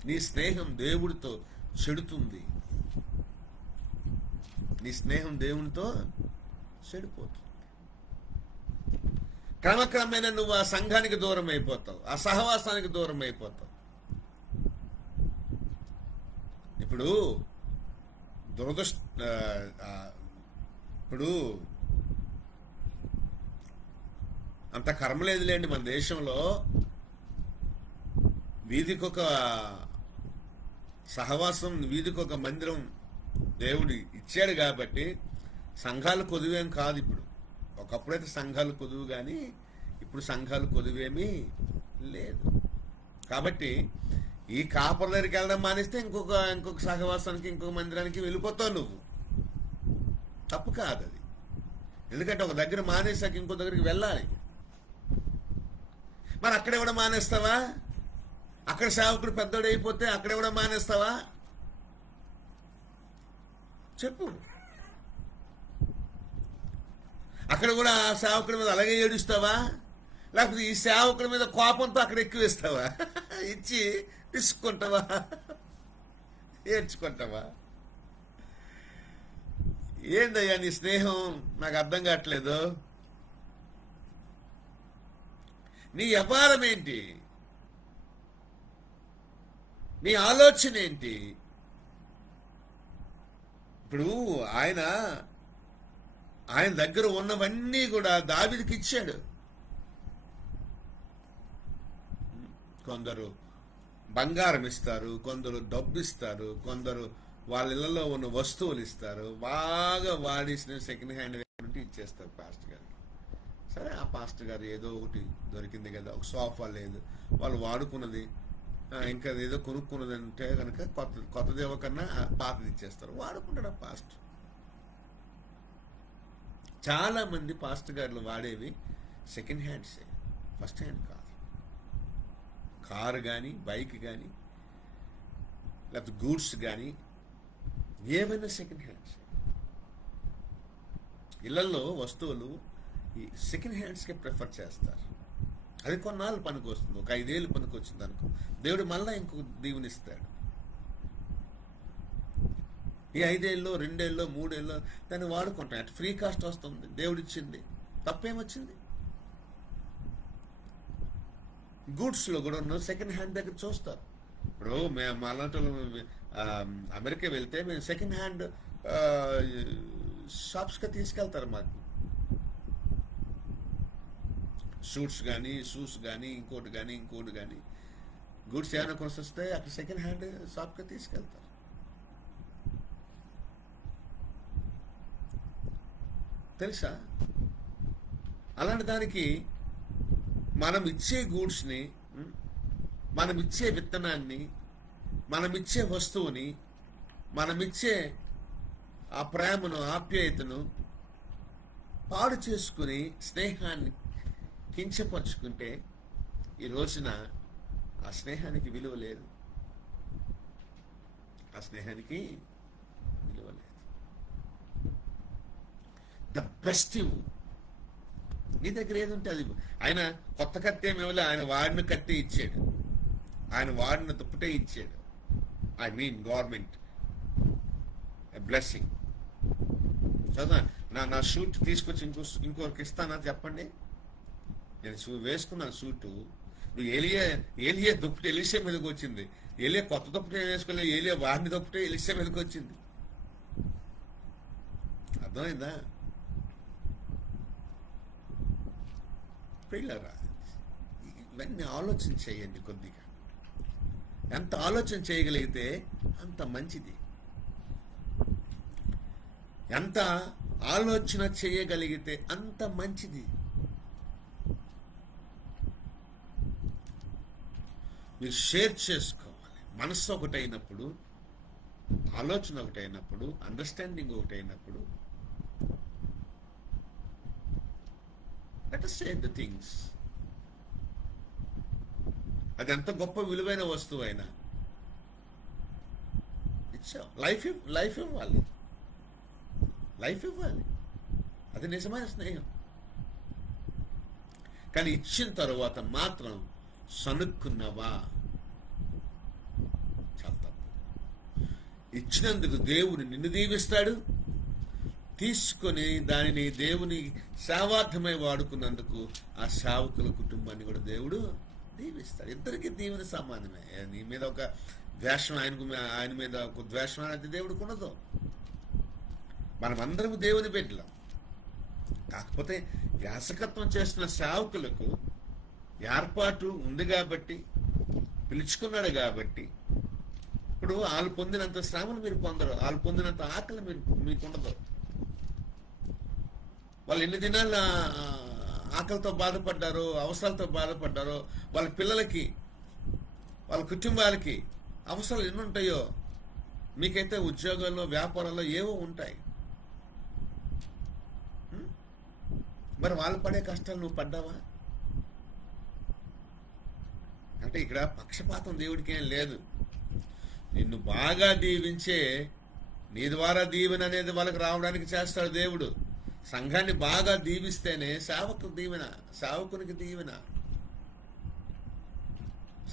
నీ స్నేహం దేవుడితో చెడుతుంది. నీ స్నేహం దేవునితో చెడిపోతుంది. క్రమక్రమేణా నువ్వు ఆ సంఘానికి దూరం అయిపోతావు, ఆ సహవాసానికి దూరం అయిపోతావు. ఇప్పుడు అంత కర్మ లేదులేండి మన దేశంలో. వీధికొక సహవాసం, వీధికొక మందిరం దేవుడు ఇచ్చాడు కాబట్టి సంఘాలు కొదువేం కాదు. ఇప్పుడు ఒకప్పుడైతే సంఘాలు కొదువు, కానీ ఇప్పుడు సంఘాలు కొదువేమీ లేదు. కాబట్టి ఈ కాపర్ దగ్గరికి వెళ్ళడం మానేస్తే ఇంకొక సహవాసానికి, ఇంకొక మందిరానికి వెళ్ళిపోతావు నువ్వు. తప్పు కాదు అది. ఎందుకంటే ఒక దగ్గర మానేసాక ఇంకో దగ్గరికి వెళ్ళాలి. మరి అక్కడే కూడా మానేస్తావా? అక్కడ సేవకుడు పెద్దోడు అయిపోతే అక్కడే కూడా మానేస్తావా? చెప్పు. అక్కడ కూడా ఆ సేవకుడి మీద అలాగే ఏడుస్తావా? లేకపోతే ఈ సేవకుడి మీద కోపంతో అక్కడ ఎక్కువేస్తావా? ఇచ్చి తీసుకుంటావా? ఏడ్చుకుంటావా? ఏందయ్యా నీ స్నేహం? నాకు అర్థం కావట్లేదు. నీ వ్యవహారం ఏంటి? నీ ఆలోచన ఏంటి? ఇప్పుడు ఆయన దగ్గర ఉన్నవన్నీ కూడా దావీదుకి ఇచ్చాడు. కొందరు బంగారం ఇస్తారు, కొందరు డబ్బు ఇస్తారు, కొందరు వాళ్ళ ఇళ్లలో ఉన్న వస్తువులు ఇస్తారు. బాగా వాడేసిన సెకండ్ హ్యాండ్ ఉంటే ఇచ్చేస్తారు పాస్టర్ గారికి. సరే, ఆ పాస్టర్ గారు ఏదో ఒకటి దొరికింది కదా, ఒక సోఫా లేదు, వాళ్ళు వాడుకున్నది, ఇంకా ఏదో కొనుక్కున్నది అంటే కనుక కొత్తదేవ కన్నా పాతది ఇచ్చేస్తారు, వాడుకుంటాడు ఆ పాస్టర్. చాలా మంది పాస్టర్ గారులు వాడేవి సెకండ్ హ్యాండ్సే, ఫస్ట్ హ్యాండ్ కాదు. కారు కానీ, బైక్ కానీ, లేకపోతే గూడ్స్ కానీ, ఏమైనా సెకండ్ హ్యాండ్స్. ఇళ్లలో వస్తువులు ఈ సెకండ్ హ్యాండ్స్కే ప్రిఫర్ చేస్తారు. అది కొన్నాళ్ళు పనికి వస్తుంది, ఒక 5 ఏళ్ళు పనికి వచ్చింది అనుకో, దేవుడు మళ్ళా ఇంకొక దీవునిస్తాడు. ఈ 5 ఏళ్ళలో, 2 ఏళ్ళలో, 3 ఏళ్ళలో దాన్ని వాడుకుంటాం. అటు ఫ్రీ కాస్ట్ వస్తుంది, దేవుడిచ్చింది, తప్పేమొచ్చింది? గూడ్స్లో కూడా ఉన్న సెకండ్ హ్యాండ్ దగ్గర చూస్తారు. ఇప్పుడు మేము అలాంటి అమెరికా వెళ్తే మేము సెకండ్ హ్యాండ్ షాప్స్గా తీసుకెళ్తారు. మాకు షూట్స్ కానీ, షూస్ కానీ, ఇంకోటి కానీ గూడ్స్ ఏమైనా కొనొస్తే అక్కడ సెకండ్ హ్యాండ్ షాప్గా తీసుకెళ్తారు. తెలుసా? అలాంటి దానికి మనం ఇచ్చే గూడ్స్ని, మనం ఇచ్చే విత్తనాన్ని, మనమిచ్చే వస్తువుని, మనమిచ్చే ఆ ప్రేమను, ఆప్యాయతను పాడు చేసుకుని స్నేహాన్ని కించపరుచుకుంటే ఈ రోజున ఆ స్నేహానికి విలువ లేదు. ఆ స్నేహానికి విలువ లేదు. ద బెస్ట్ ఇవ్వు. నీ దగ్గర ఏది ఉంటే అది. ఆయన కొత్త కత్తి ఏమి ఇవ్వలే, ఆయన వాడిన కత్తి ఇచ్చాడు, ఆయన వాడిన దుప్పటే ఇచ్చాడు. I mean government blessing. చదువు. నా షూట్ తీసుకొచ్చి ఇంకొకరికి ఇస్తానా చెప్పండి? నేను వేసుకున్నాను షూటు, నువ్వు ఏలియా దుప్పటి ఎలీషా మీదకి వచ్చింది. ఏలియా కొత్త దుప్పటి వేసుకుని ఏలియా వాడిని దుప్పటి ఎలీషా మీదకి వచ్చింది. అర్థమైందా? పిల్లరా, ఇవన్నీ ఆలోచన చేయండి కొద్దిగా. ఎంత ఆలోచన చేయగలిగితే అంత మంచిది. ఎంత ఆలోచన చేయగలిగితే అంత మంచిది. మీరు షేర్ చేసుకోవాలి. మనస్సు ఒకటైనప్పుడు, ఆలోచన ఒకటైనప్పుడు, అండర్స్టాండింగ్ ఒకటైనప్పుడు, let us share the things. అది ఎంత గొప్ప విలువైన వస్తువు అయినా ఇచ్చా. లైఫ్ ఇవ్వాలి. అది నిజమైన స్నేహం. కానీ ఇచ్చిన తరువాత మాత్రం సనుక్కున్నావా, చాలా తప్పు. ఇచ్చినందుకు దేవుడు నిన్ను దీవిస్తాడు. తీసుకొని దానిని దేవుని సేవార్థమై వాడుకున్నందుకు ఆ సేవకుల కుటుంబాన్ని కూడా దేవుడు దీవిస్తాడు. ఇద్దరికి దీవెన సమానమే. నీ మీద ఒక ద్వేషం, ఆయన మీద ఒక ద్వేషం అనేది దేవుడికి ఉండదు. మనమందరం దేవుని బిడ్డలం. కాకపోతే యాజకత్వం చేస్తున్న సేవకులకు ఏర్పాటు ఉంది కాబట్టి, పిలుచుకున్నాడు కాబట్టి, ఇప్పుడు వాళ్ళు పొందినంత శ్రమను మీరు పొందరు, వాళ్ళు పొందినంత ఆకలి మీకు ఉండదు. వాళ్ళు ఎన్ని దినాలు ఆకలితో బాధపడ్డారో, అవసరాలతో బాధపడ్డారో, వాళ్ళ పిల్లలకి, వాళ్ళ కుటుంబాలకి అవసరాలు ఎన్ని ఉంటాయో. మీకైతే ఉద్యోగాల్లో, వ్యాపారాల్లో ఏవో ఉంటాయి. మరి వాళ్ళు పడే కష్టాలు నువ్వు పడ్డావా? అంటే ఇక్కడ పక్షపాతం దేవుడికి ఏం లేదు. నిన్ను బాగా దీవించే, నీ ద్వారా దీవెన అనేది వాళ్ళకి రావడానికి చేస్తాడు దేవుడు. సంఘాన్ని బాగా దీవిస్తేనే సేవకునికి దీవెన.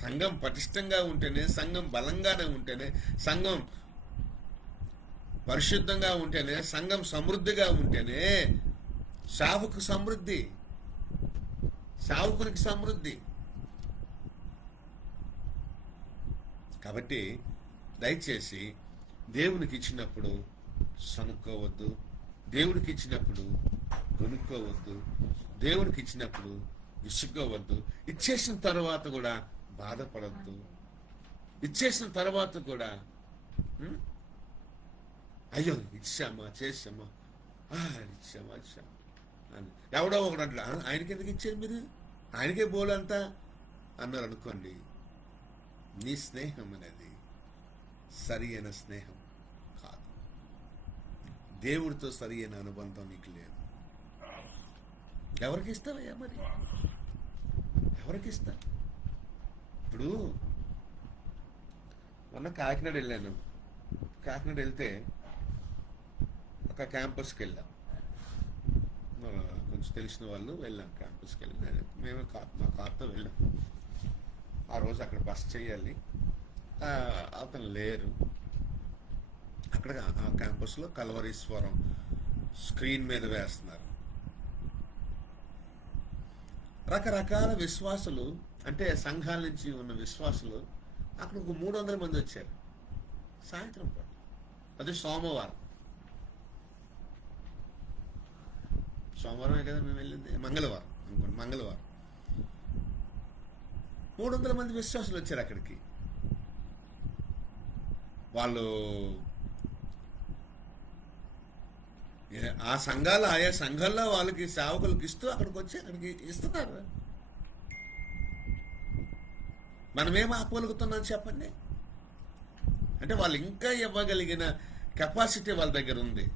సంఘం పటిష్టంగా ఉంటేనే, సంఘం బలంగానే ఉంటేనే, సంఘం పరిశుద్ధంగా ఉంటేనే, సంఘం సమృద్ధిగా ఉంటేనే సేవకు సమృద్ధి, సేవకునికి సమృద్ధి. కాబట్టి దయచేసి దేవునికి ఇచ్చినప్పుడు సనుక్కోవద్దు, దేవుడికి ఇచ్చినప్పుడు కొనుక్కోవద్దు, దేవుడికి ఇచ్చినప్పుడు విసుక్కోవద్దు. ఇచ్చేసిన తర్వాత కూడా బాధపడద్దు. ఇచ్చేసిన తర్వాత కూడా అయ్యో ఇచ్చామా, చేసామా, ఇచ్చామా అని ఎవడో ఒకడు అట్లా, ఆయనకి ఎందుకు ఇచ్చారు మీరు, ఆయనకే బోలంతా అన్నారు అనుకోండి. నీ స్నేహం అనేది సరి అయిన స్నేహం కాదు. దేవుడితో సరి అయిన అనుబంధం నీకు లేదు. ఎవరికి ఇస్తావయ్యా? మరి ఎవరికి ఇస్తా? ఇప్పుడు మొన్న కాకినాడ వెళ్ళాను. కాకినాడ వెళ్తే ఒక క్యాంపస్కి వెళ్ళాం. కొంచెం తెలిసిన వాళ్ళు వెళ్ళాం. క్యాంపస్కి వెళ్ళి మేము మా కార్తో వెళ్ళాం. ఆ రోజు అక్కడ బస్ చేయాలి. అతను లేరు. అక్కడ ఆ క్యాంపస్లో కల్వరీశ్వరం స్క్రీన్ మీద వేస్తున్నారు. రకరకాల విశ్వాసులు, అంటే సంఘాల నుంచి ఉన్న విశ్వాసులు అక్కడ ఒక 300 మంది వచ్చారు సాయంత్రం పూట. అది సోమవారమే కదా మేము వెళ్ళింది, మంగళవారం అనుకోండి. మంగళవారం 300 మంది విశ్వాసులు వచ్చారు అక్కడికి. వాళ్ళు ఆ సంఘాలు, ఆయా సంఘాల్లో వాళ్ళకి సేవకులకు ఇస్తూ అక్కడికి వచ్చి అక్కడికి ఇస్తున్నారు. మనమేం ఆపగలుగుతున్నాం చెప్పండి? అంటే వాళ్ళు ఇంకా ఇవ్వగలిగిన కెపాసిటీ వాళ్ళ దగ్గర ఉంది.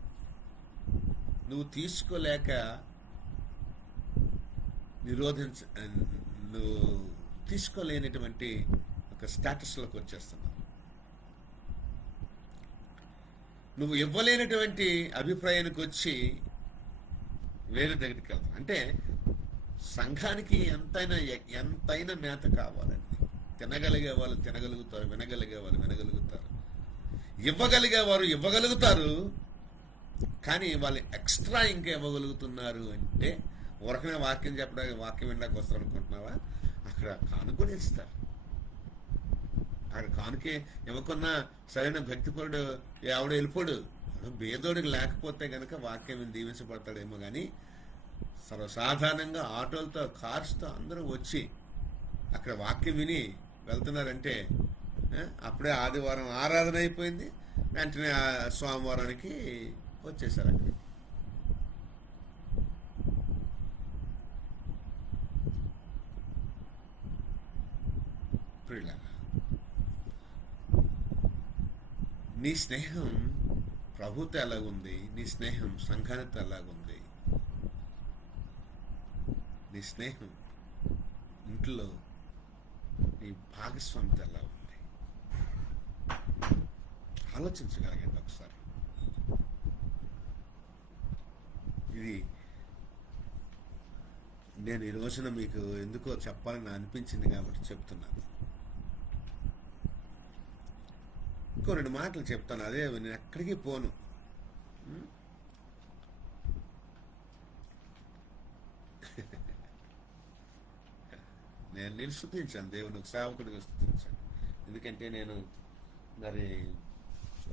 నువ్వు తీసుకోలేక నువ్వు తీసుకోలేనటువంటి ఒక స్టేటస్లోకి వచ్చేస్తున్నావు. నువ్వు ఇవ్వలేనటువంటి అభిప్రాయానికి వచ్చి వేరే దగ్గరికి వెళ్తావు. అంటే సంఘానికి ఎంతైనా మేత కావాలండి. తినగలిగే వాళ్ళు తినగలుగుతారు, వినగలిగే వాళ్ళు వినగలుగుతారు, ఇవ్వగలిగేవారు ఇవ్వగలుగుతారు. కానీ వాళ్ళు ఎక్స్ట్రా ఇంకా ఇవ్వగలుగుతున్నారు అంటే ఊరకనే వాక్యం చెప్పడానికి, వాక్యం వినడానికి వస్తారు అనుకుంటున్నావా? అక్కడ కానుక కూడా ఇస్తారు. అక్కడ కానుకే ఇవ్వకున్నా సరైన భక్తిపరుడు ఆవిడ వెళ్ళిపోడు. బేదోడికి లేకపోతే గనక వాక్యం దీవించబడతాడేమో కానీ సర్వసాధారణంగా ఆటోలతో కార్స్తో అందరూ వచ్చి అక్కడ వాక్యం విని వెళ్తున్నారంటే అప్పుడే ఆదివారం ఆరాధన అయిపోయింది, వెంటనే సోమవారానికి వచ్చేసారు అక్కడ. నీ స్నేహం ప్రభుతో ఎలాగుంది, నీ స్నేహం సంఘానితో ఎలాగుంది, నీ స్నేహం ఇంట్లో నీ భాగస్వామితో ఎలా ఉంది ఆలోచించగలిగండి ఒకసారి. ఇది నేను ఈ రోజున మీకు ఎందుకో చెప్పాలని అనిపించింది కాబట్టి చెప్తున్నాను. ఇంకో 2 మాటలు చెప్తాను, అదే నేను ఎక్కడికి పోను. నేను స్తుతించాను, దేవుని ఒక సేవకుడిగా స్తుతించాను. ఎందుకంటే నేను మరి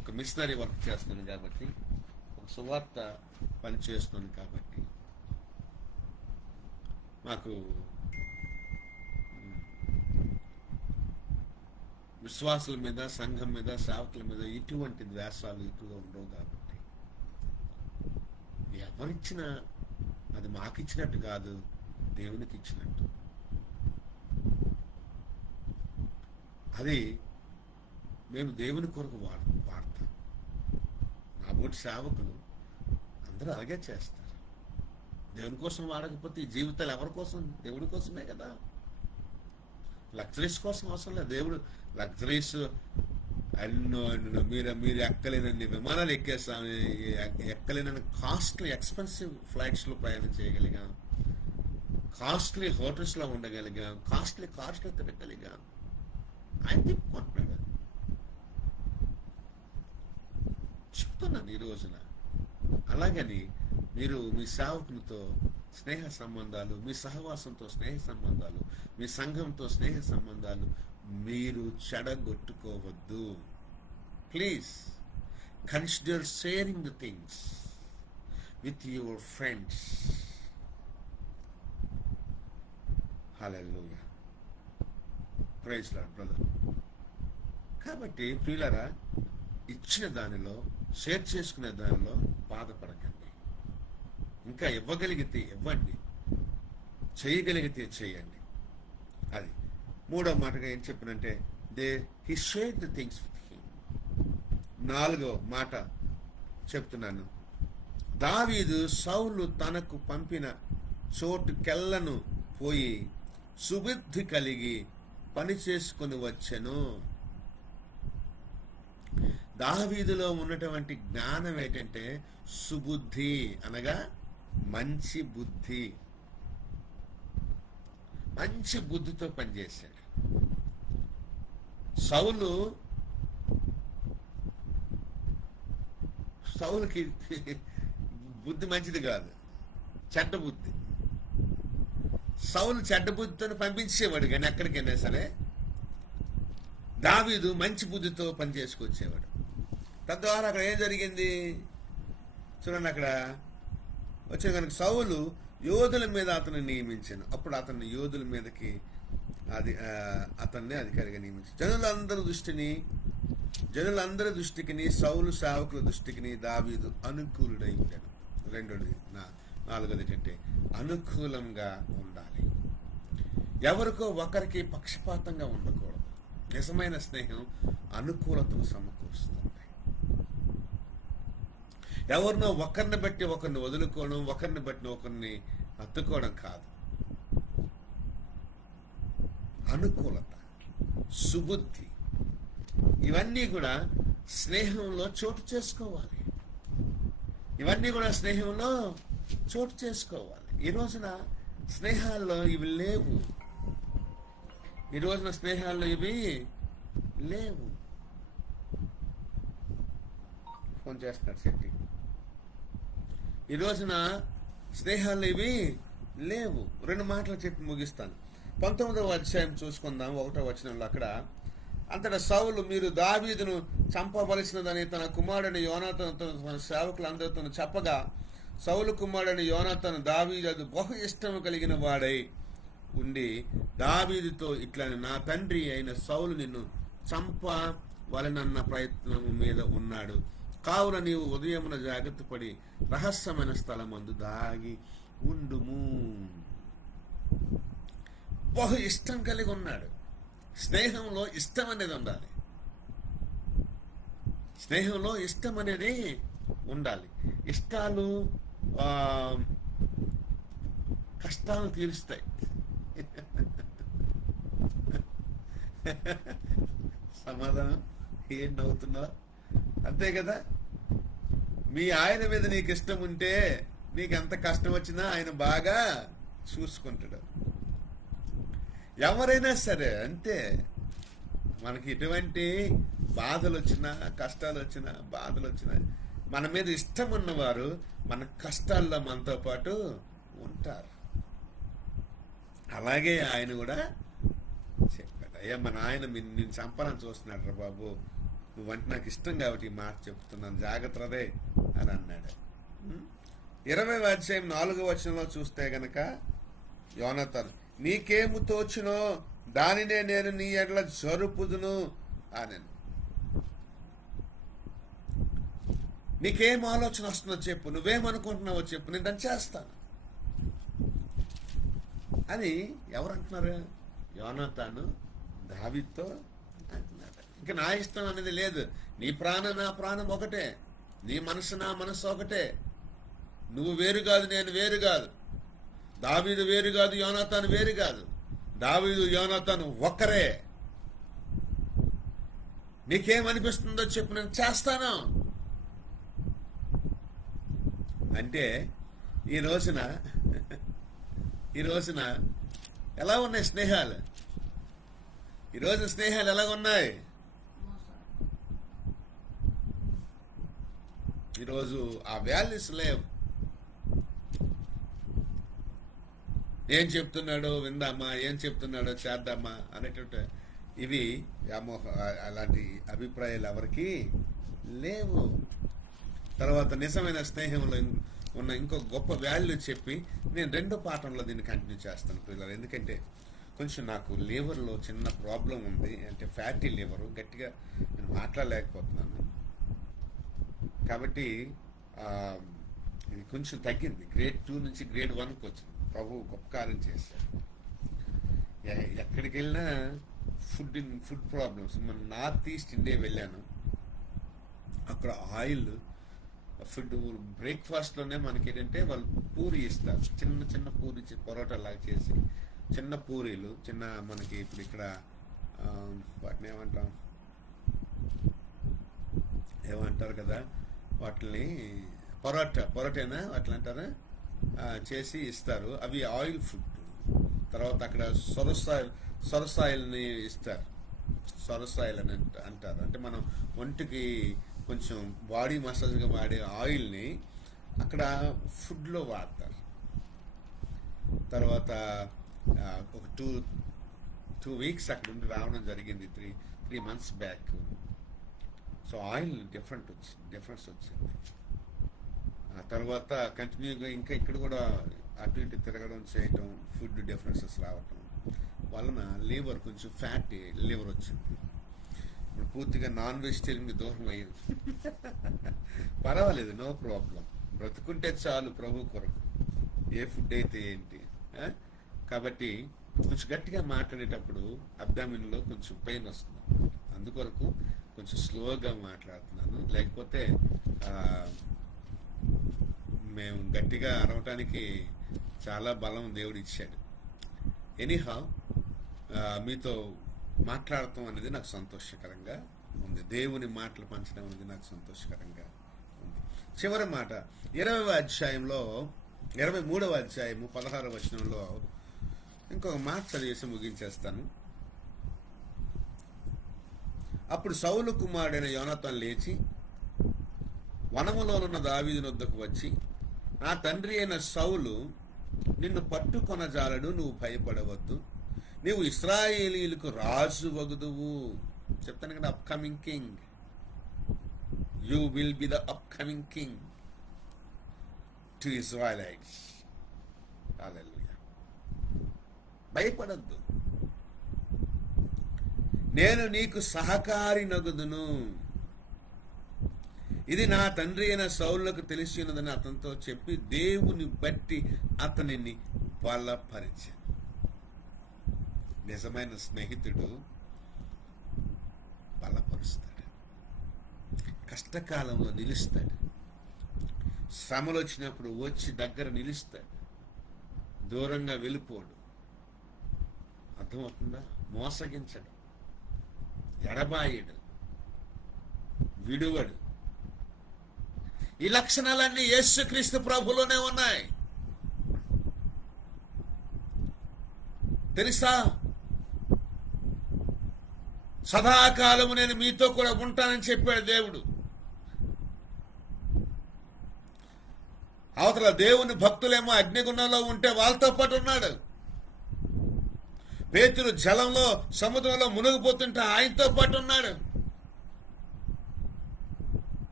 ఒక మిషనరీ వర్క్ చేస్తున్నాను కాబట్టి, ఒక సువార్త పని చేస్తున్నాను కాబట్టి మాకు విశ్వాసుల మీద, సంఘం మీద, సేవకుల మీద ఇటువంటి ద్వేషాలు ఎక్కువగా ఉండవు కాబట్టి ఎవరిచ్చినా అది మాకిచ్చినట్టు కాదు, దేవునికి ఇచ్చినట్టు. అది మేము దేవుని కొరకు వాడతాం. నా బోటి సేవకులు అందరూ అలాగే చేస్తారు. దేవుని కోసం వాడకపోతే ఈ జీవితాలు ఎవరి కోసం? దేవుడి కోసమే కదా. లగ్జరీస్ కోసం అవసరం లేదు. దేవుడు లగ్జరీస్ ఎన్నో మీరు ఎక్కలేనన్ని విమానాలు ఎక్కేస్తాం, ఎక్కలేనన్ని కాస్ట్లీ ఎక్స్పెన్సివ్ ఫ్లైట్స్లో ప్రయాణం చేయగలిగాం, కాస్ట్లీ హోటల్స్లో ఉండగలిగాం, కాస్ట్లీ కార్స్లో తిరగలిగాం. ఆయన తిప్పుకుంటున్నాడు. చెప్తున్నాను ఈ రోజున. అలాగని మీరు మీ సేవకునితో స్నేహ సంబంధాలు, మీ సహవాసంతో స్నేహ సంబంధాలు, మీ సంఘంతో స్నేహ సంబంధాలు మీరు చెడగొట్టుకోవద్దు. Please consider sharing the things with your friends. Hallelujah, praise Lord brother. కాబట్టి ప్రియులారా, ఇచ్చిన దానిలో, షేర్ చేసుకునే దానిలో బాధపడకండి. ఇంకా ఇవ్వగలిగితే ఇవ్వండి, చేయగలిగితే చేయండి. అది 3వ మాటగా ఏం చెప్పినంటే he shared the things with him. 4వ మాట చెప్తున్నాను. దావీదు సౌలు తనకు పంపిన చోటుకెళ్ళను పోయి సుబుద్ధి కలిగి పని చేసుకుని వచ్చెను. దావీదులో ఉన్నటువంటి జ్ఞానం ఏంటంటే సుబుద్ధి, అనగా మంచి బుద్ధి. మంచి బుద్ధితో పనిచేశాడు. సౌలుకి బుద్ధి మంచిది కాదు, చెడ్డ బుద్ధి. సౌలు చెడ్డ బుద్ధితో పంపించేవాడు, కానీ ఎక్కడికైనా సరే దావీదు మంచి బుద్ధితో పని చేసుకొచ్చేవాడు. తద్వారా అక్కడ ఏం జరిగింది చూడండి. అక్కడ వచ్చే కనుక సౌలు యోధుల మీద అతను నియమించాను. అప్పుడు అతన్ని యోధుల మీదకి అతన్ని అధికారిగా నియమించాను. జనులందరి దృష్టికి సౌలు సేవకుల దృష్టికి దావీదు అనుకూలుడై ఉంటాడు. 4వది ఏంటంటే అనుకూలంగా ఉండాలి. ఎవరికో ఒకరికి పక్షపాతంగా ఉండకూడదు. నిజమైన స్నేహం అనుకూలతను సమకూరుస్తుంది. ఎవరినో ఒకరిని బట్టి ఒకరిని వదులుకోవడం, ఒకరిని బట్టి ఒకరిని హత్తుకోవడం కాదు. అనుకూలత, సుబుద్ధి, ఇవన్నీ కూడా స్నేహంలో చోటు చేసుకోవాలి. ఈ రోజున స్నేహాల్లో ఇవి లేవు. ఫోన్ చేస్తున్నారు శెట్టి. ఈ రోజున స్నేహాలు ఇవి లేవు. 2 మాటలు చెప్పి ముగిస్తాను. 19వ అధ్యాయం చూసుకుందాం 1వ వచనంలో. అక్కడ అంతటా సౌలు, మీరు దావీదును చంపవలసినదని తన కుమారుని యోనాతాను తన సేవకులందరితో చెప్పగా, సౌలు కుమారుని యోనాతాను దావీదు బహు ఇష్టము కలిగిన వాడై ఉండి దావీదుతో ఇట్లని, నా తండ్రి అయిన సౌలు నిన్ను చంపవలనన్న ప్రయత్నము మీద ఉన్నాడు, కావున నీవు ఉదయమున జాగ్రత్త పడి రహస్యమైన స్థలమందు దాగి ఉండుము. బహు ఇష్టం కలిగి ఉన్నాడు. స్నేహంలో ఇష్టం అనేది ఉండాలి. స్నేహంలో ఇష్టం అనేది ఉండాలి. ఇష్టాలు కష్టాలను తీరుస్తాయి. సమాధానం ఏం నవ్వుతున్నావు? అంతే కదా. మీ ఆయన మీద నీకు ఇష్టం ఉంటే నీకు ఎంత కష్టం వచ్చినా ఆయన బాగా చూసుకుంటాడు. ఎవరైనా సరే అంతే. మనకి ఎటువంటి బాధలు వచ్చినా, కష్టాలు వచ్చినా, బాధలు వచ్చినా మన మీద ఇష్టం ఉన్నవారు మన కష్టాల్లో మనతో పాటు ఉంటారు. అలాగే ఆయన కూడా చెప్పాడు, అయ్యా మన ఆయన నేను చంపాలని చూస్తున్నాడు రా బాబు, నువ్వంటే నాకు ఇష్టం కాబట్టి ఈ మాట చెప్తున్నాను, జాగ్రత్తదే అని అన్నాడు. 20వ అధ్యాయం 4వ వచనంలో చూస్తే గనక యోనాతాను, నీకేము తోచునో దానినే నేను నీ ఎడల జరుపుదును అని. నీకేం ఆలోచన వస్తుందో చెప్పు, నువ్వేమనుకుంటున్నావో చెప్పు, నేను దాన్ని చేస్తాను అని ఎవరంటున్నారు? యోనాతాను దావీదుతో అంటున్నాడు. ఇంకా నా ఇష్టం అనేది లేదు. నీ ప్రాణం నా ప్రాణం ఒకటే, నీ మనసు నా మనసు ఒకటే. నువ్వు వేరు కాదు, నేను వేరు కాదు. దావీదు వేరు కాదు, యోనాతాను వేరు కాదు. దావీదు యోనాతాను ఒక్కరే. నీకేమనిపిస్తుందో చెప్పు, నేను చేస్తాను అంటే ఈ రోజున ఎలా ఉన్నాయి స్నేహాలు? ఈ రోజు స్నేహాలు ఎలా ఉన్నాయి? ఈరోజు ఆ వాల్యూస్ లేవు. ఏం చెప్తున్నాడో విందామా, ఏం చెప్తున్నాడో చేద్దామా అనేటువంటి ఇవి అలాంటి అభిప్రాయాలు ఎవరికి లేవు. తర్వాత నిజమైన స్నేహంలో ఉన్న ఇంకో గొప్ప వాల్యూ చెప్పి నేను 2వ పాఠంలో దీన్ని కంటిన్యూ చేస్తాను పిల్లలు. ఎందుకంటే కొంచెం నాకు లివర్లో చిన్న ప్రాబ్లం ఉంది, అంటే ఫ్యాటీ లివర్, గట్టిగా నేను మాట్లాడలేకపోతున్నాను. కాబట్టి ఇది కొంచెం తగ్గింది. గ్రేడ్ 2 నుంచి గ్రేడ్ 1కి వచ్చింది. ప్రభు గొప్ప కార్యం చేశారు. ఎక్కడికి వెళ్ళినా ఫుడ్ ప్రాబ్లమ్స్. మన నార్త్ ఈస్ట్ ఇండియా వెళ్ళాను, అక్కడ ఆయిల్ ఫుడ్ బ్రేక్ఫాస్ట్లోనే మనకి ఏంటంటే వాళ్ళు పూరి ఇస్తారు, చిన్న చిన్న పూరి, పొరోటా లాగా చేసి చిన్న పూరీలు, చిన్న మనకి ఇప్పుడు ఇక్కడ వాటిని ఏమంటారు కదా, వాటిని పొరోటేనా వాటిని అంటారా, చేసి ఇస్తారు. అవి ఆయిల్ ఫుడ్. తర్వాత అక్కడ సొరసాయిల్ని ఇస్తారు. సొరసాయిల్ అని అంటారు. అంటే మనం ఒంటికి కొంచెం బాడీ మసాజ్గా వాడే ఆయిల్ని అక్కడ ఫుడ్లో వాడతారు. తర్వాత ఒక టూ వీక్స్ అక్కడ ఉండి రావడం జరిగింది, 3 months back. So oil difference వచ్చింది. ఆ తర్వాత కంటిన్యూగా ఇంకా ఇక్కడ కూడా అటు ఇటు తిరగడం చేయటం, ఫుడ్ డిఫరెన్సెస్ రావటం వలన లివర్ కొంచెం ఫ్యాటీ లివర్ వచ్చింది. ఇప్పుడు పూర్తిగా నాన్ వెజిటేరియన్కి దూరం అయ్యింది. పర్వాలేదు, నో ప్రాబ్లం. బ్రతుకుంటే చాలు ప్రభు కొరకు, ఏ ఫుడ్ అయితే ఏంటి. కాబట్టి కొంచెం గట్టిగా మాట్లాడేటప్పుడు అబ్డామిన్లో కొంచెం పెయిన్ వస్తుంది. అందుకొరకు కొంచెం స్లోగా మాట్లాడుతున్నాను. లేకపోతే మేము గట్టిగా అరవటానికి చాలా బలం దేవుడు ఇచ్చాడు. ఎనీహౌ మీతో మాట్లాడటం అనేది నాకు సంతోషకరంగా ఉంది. దేవుని మాటలు పంచడం అనేది నాకు సంతోషకరంగా ఉంది. చివరి మాట 23వ అధ్యాయము 16వ వచనంలో ఇంకొక మాట చదివేసి ముగించేస్తాను. అప్పుడు సౌలు కుమారుడైన యోనాతాను లేచి వనములోనున్న దావీదు వద్దకు వచ్చి, నా తండ్రి అయిన సౌలు నిన్ను పట్టుకొనజాలడు, నువ్వు భయపడవద్దు, నీవు ఇశ్రాయేలీయులకు రాజు వగుదువు. చెప్తాను కదా, upcoming king. You will be the upcoming king to Israelites. Hallelujah. భయపడద్దు, నేను నీకు సహకారి నగుదును. ఇది నా తండ్రి అయిన సౌలులకు తెలిసి ఉన్నదని అతనితో చెప్పి దేవుని బట్టి అతనిని బలపరిచాను. నిజమైన స్నేహితుడు బలపరుస్తాడు, కష్టకాలంలో నిలుస్తాడు, శ్రమలు వచ్చినప్పుడు వచ్చి దగ్గర నిలుస్తాడు, దూరంగా వెళ్ళిపోడు. అర్థమవుతుందా? మోసగించడు, ఎడబాయడు, విడువడు. ఈ లక్షణాలన్నీ యేసుక్రీస్తు ప్రభులోనే ఉన్నాయి. తెలుసా? సదాకాలము నేను మీతో కూడా ఉంటానని చెప్పాడు దేవుడు. అవతల దేవుని భక్తులేమో అగ్నిగుణంలో ఉంటే వాళ్ళతో పాటు ఉన్నాడు. పేతురు జలంలో సముద్రంలో మునిగిపోతుంటే ఆయనతో పాటు ఉన్నాడు.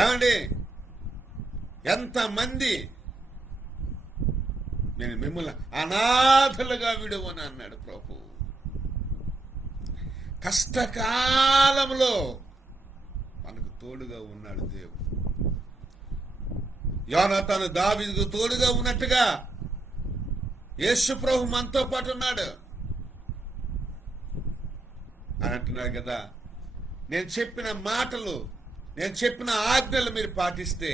ఏమండి, ఎంతమంది నేను మిమ్మల్ని అనాథలుగా విడువని అన్నాడు ప్రభు. కష్టకాలంలో మనకు తోడుగా ఉన్నాడు దేవుడు. యోనాతాను దావీదుకు తోడుగా ఉన్నట్టుగా యేసు ప్రభు మనతో పాటు ఉన్నాడు అని అంటున్నాడు కదా. నేను చెప్పిన మాటలు, నేను చెప్పిన ఆజ్ఞలు మీరు పాటిస్తే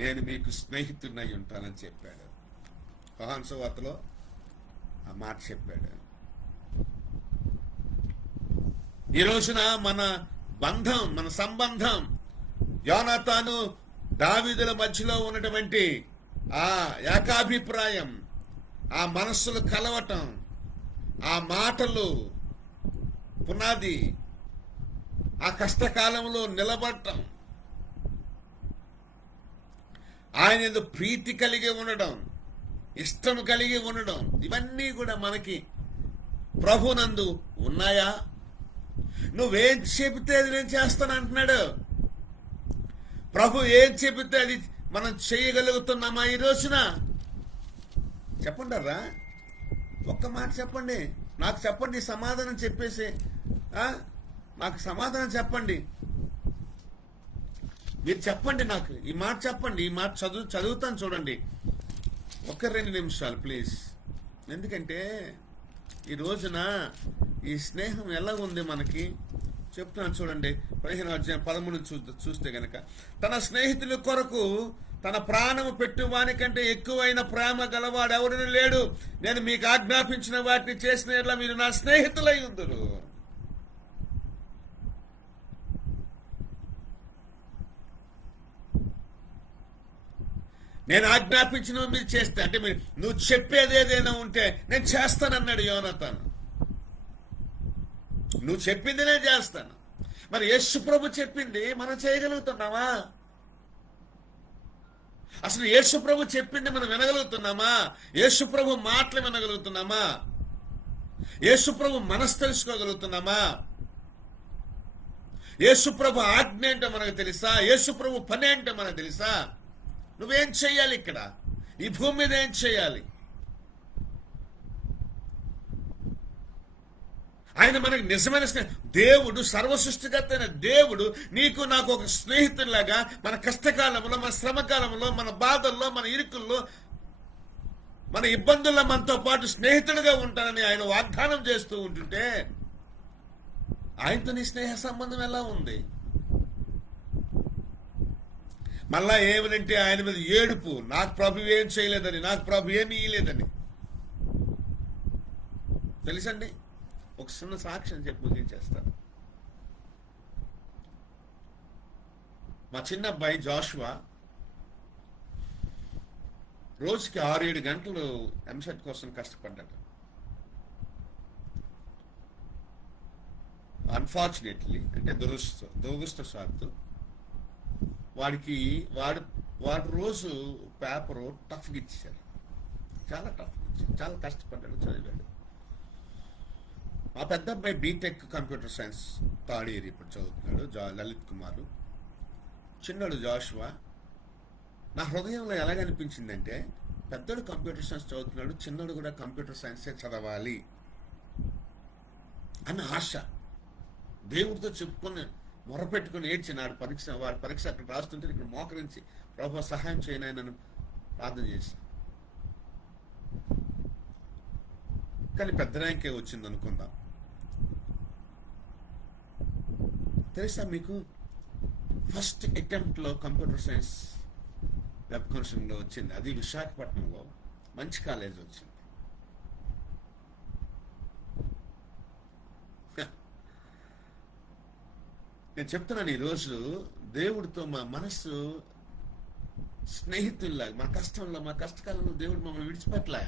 నేను మీకు స్నేహితుడినై ఉంటానని చెప్పాడు. యోహాను సువార్తలో ఆ మాట చెప్పాడు. ఈ రోజున మన బంధం, మన సంబంధం, యోనాతాను దావీదుల మధ్యలో ఉన్నటువంటి ఆ ఏకాభిప్రాయం, ఆ మనస్సులు కలవటం, ఆ మాటలు పునాది, ఆ కష్టకాలంలో నిలబడటం, ఆయన యందు ప్రీతి కలిగి ఉండడం, ఇష్టం కలిగి ఉండడం, ఇవన్నీ కూడా మనకి ప్రభునందు ఉన్నాయా? నువ్వేం చెబితే అది నేను చేస్తాను అంటున్నాడు. ప్రభు ఏం చెబితే అది మనం చేయగలుగుతున్నామా ఈ రోజున? చెప్పండి రా, ఒక్క మాట చెప్పండి, నాకు చెప్పండి, సమాధానం చెప్పేసి నాకు సమాధానం చెప్పండి. మీరు చెప్పండి, నాకు ఈ మాట చెప్పండి. ఈ మాట చదువుతాను చూడండి, ఒక 2 నిమిషాలు ప్లీజ్. ఎందుకంటే ఈ రోజున ఈ స్నేహం ఎలా ఉంది మనకి చెప్తున్నాను చూడండి. 15వ అధ్యాయం 13 చూస్తే గనక, తన స్నేహితుల కొరకు తన ప్రాణము పెట్టువాని కంటే ఎక్కువైన ప్రేమ గలవాడు ఎవడని లేడు. నేను మీకు ఆజ్ఞాపించిన వాటిని చేసిన ఎట్లా మీరు నా స్నేహితులై ఉందురు. నేను ఆజ్ఞాపించిన మీరు చేస్తే, అంటే మీరు నువ్వు చెప్పేది ఏదైనా ఉంటే నేను చేస్తానన్నాడు యోనాతాను. నువ్వు చెప్పింది నేను చేస్తాను. మరి యేసు ప్రభు చెప్పింది మనం చేయగలుగుతున్నామా? అసలు యేసు ప్రభు చెప్పింది మనం వినగలుగుతున్నామా? యేసు ప్రభు మాటలు వినగలుగుతున్నామా? యేసు ప్రభు మనసు తెలుసుకోగలుగుతున్నామా? యేసు ప్రభు ఆజ్ఞ అంటే మనకు తెలుసా? యేసు ప్రభు పని అంటే మనకు తెలుసా? నువ్వేం చెయ్యాలి? ఇక్కడ ఈ భూమి మీద ఏం చెయ్యాలి? ఆయన మనకి నిజమైన దేవుడు, సర్వసృష్టికర్త అయిన దేవుడు నీకు నాకు ఒక స్నేహితుడిలాగా మన కష్టకాలంలో, మన శ్రమకాలంలో, మన బాధల్లో, మన ఇరుకుల్లో, మన ఇబ్బందుల్లో మనతో పాటు స్నేహితుడిగా ఉంటానని ఆయన వాగ్దానం చేస్తూ ఉంటుంటే ఆయనతో నీ స్నేహ సంబంధం ఎలా ఉంది? మళ్ళా ఏమనంటే ఆయన మీద ఏడుపు, నాకు ప్రభు ఏం చేయలేదని, నాకు ప్రభు ఏమి ఇయ్యలేదని. తెలుసండి, ఒక చిన్న సాక్ష్యం చెప్పి ముగించేస్తాను. మా చిన్న అబ్బాయి జాషువా రోజుకి 6-7 గంటలు ఎంసెట్ కోసం కష్టపడ్డాడు. అన్ఫార్చునేట్లీ, అంటే దురదృష్టవశాత్తు వాడు రోజు పేపరు టఫ్గా ఇచ్చారు. చాలా టఫ్ వచ్చింది, చాలా కష్టపడ్డాడు, చదివాడు. మా పెద్ద అబ్బాయి B Tech computer science third year ఇప్పుడు చదువుతున్నాడు, లలిత్ కుమార్. చిన్నడు జాషువా. నా హృదయంలో ఎలాగనిపించిందంటే, పెద్దడు కంప్యూటర్ సైన్స్ చదువుతున్నాడు, చిన్నడు కూడా కంప్యూటర్ సైన్సే చదవాలి అన్న ఆశ. దేవుడితో చెప్పుకొని మొరపెట్టుకుని ఏడ్చినాడు. వాడి పరీక్ష అక్కడ రాస్తుంటే ఇక్కడ మోకరించి ప్రభు సహాయం చేయని నన్ను ప్రార్థన చేశాను. కానీ పెద్ద ర్యాంకే వచ్చింది అనుకుందాం. తెలుసా మీకు, ఫస్ట్ అటెంప్ట్లో కంప్యూటర్ సైన్స్ వెబ్ కౌన్సిలింగ్లో వచ్చింది. అది విశాఖపట్నంలో మంచి కాలేజ్ వచ్చింది. నేను చెప్తున్నాను, ఈరోజు దేవుడితో మా మనస్సు స్నేహితుల్లా, మా కష్టంలో, మా కష్టకాలంలో దేవుడు మమ్మల్ని విడిచిపెట్టలే.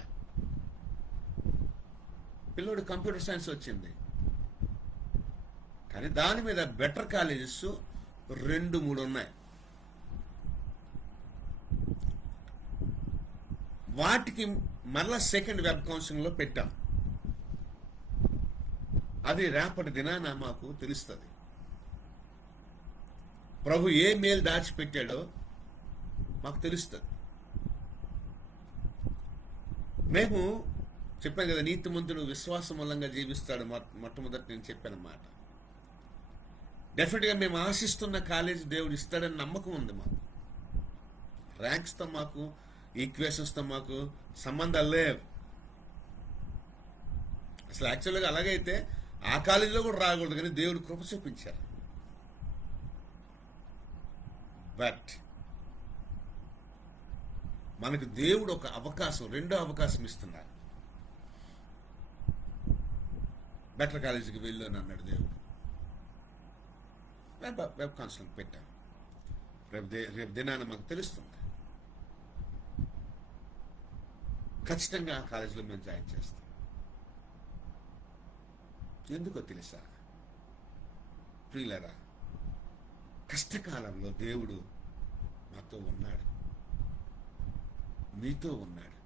పిల్లోడు కంప్యూటర్ సైన్స్ వచ్చింది, కానీ దాని మీద బెటర్ కాలేజెస్ 2-3 ఉన్నాయి. వాటికి మరలా సెకండ్ వెబ్ కౌన్సిలింగ్ లో పెట్టాం. అది రేపటి దినాన మాకు తెలుస్తుంది. ప్రభు ఏ మేలు దాచిపెట్టాడో మాకు తెలుస్తుంది. మేము చెప్పాను కదా, నీతిమంతుడు విశ్వాసం మూలంగా జీవిస్తాడు. మొట్టమొదటి నేను చెప్పాను మాట. డెఫినెట్గా మేము ఆశిస్తున్న కాలేజీ దేవుడు ఇస్తాడని నమ్మకం ఉంది మాకు. ర్యాంక్స్తో మాకు, ఈక్వేషన్స్తో మాకు సంబంధాలు లేవు. అసలు యాక్చువల్గా అలాగైతే ఆ కాలేజీలో కూడా రాకూడదు, కానీ దేవుడు కృప చూపించారు. బట్ మనకు దేవుడు ఒక అవకాశం, రెండో అవకాశం ఇస్తున్నారు. బెటర్ కాలేజీకి వెళ్ళు అని అన్నాడు దేవుడు. వెబ్ కౌన్సిలింగ్ పెట్టాం. రేపు దినాన మాకు తెలుస్తుంది. ఖచ్చితంగా ఆ కాలేజీలో మేము జాయిన్ చేస్తాం. ఎందుకో తెలుసా ప్రియులరా, కష్టకాలంలో దేవుడు మాతో ఉన్నాడు, మీతో ఉన్నాడు.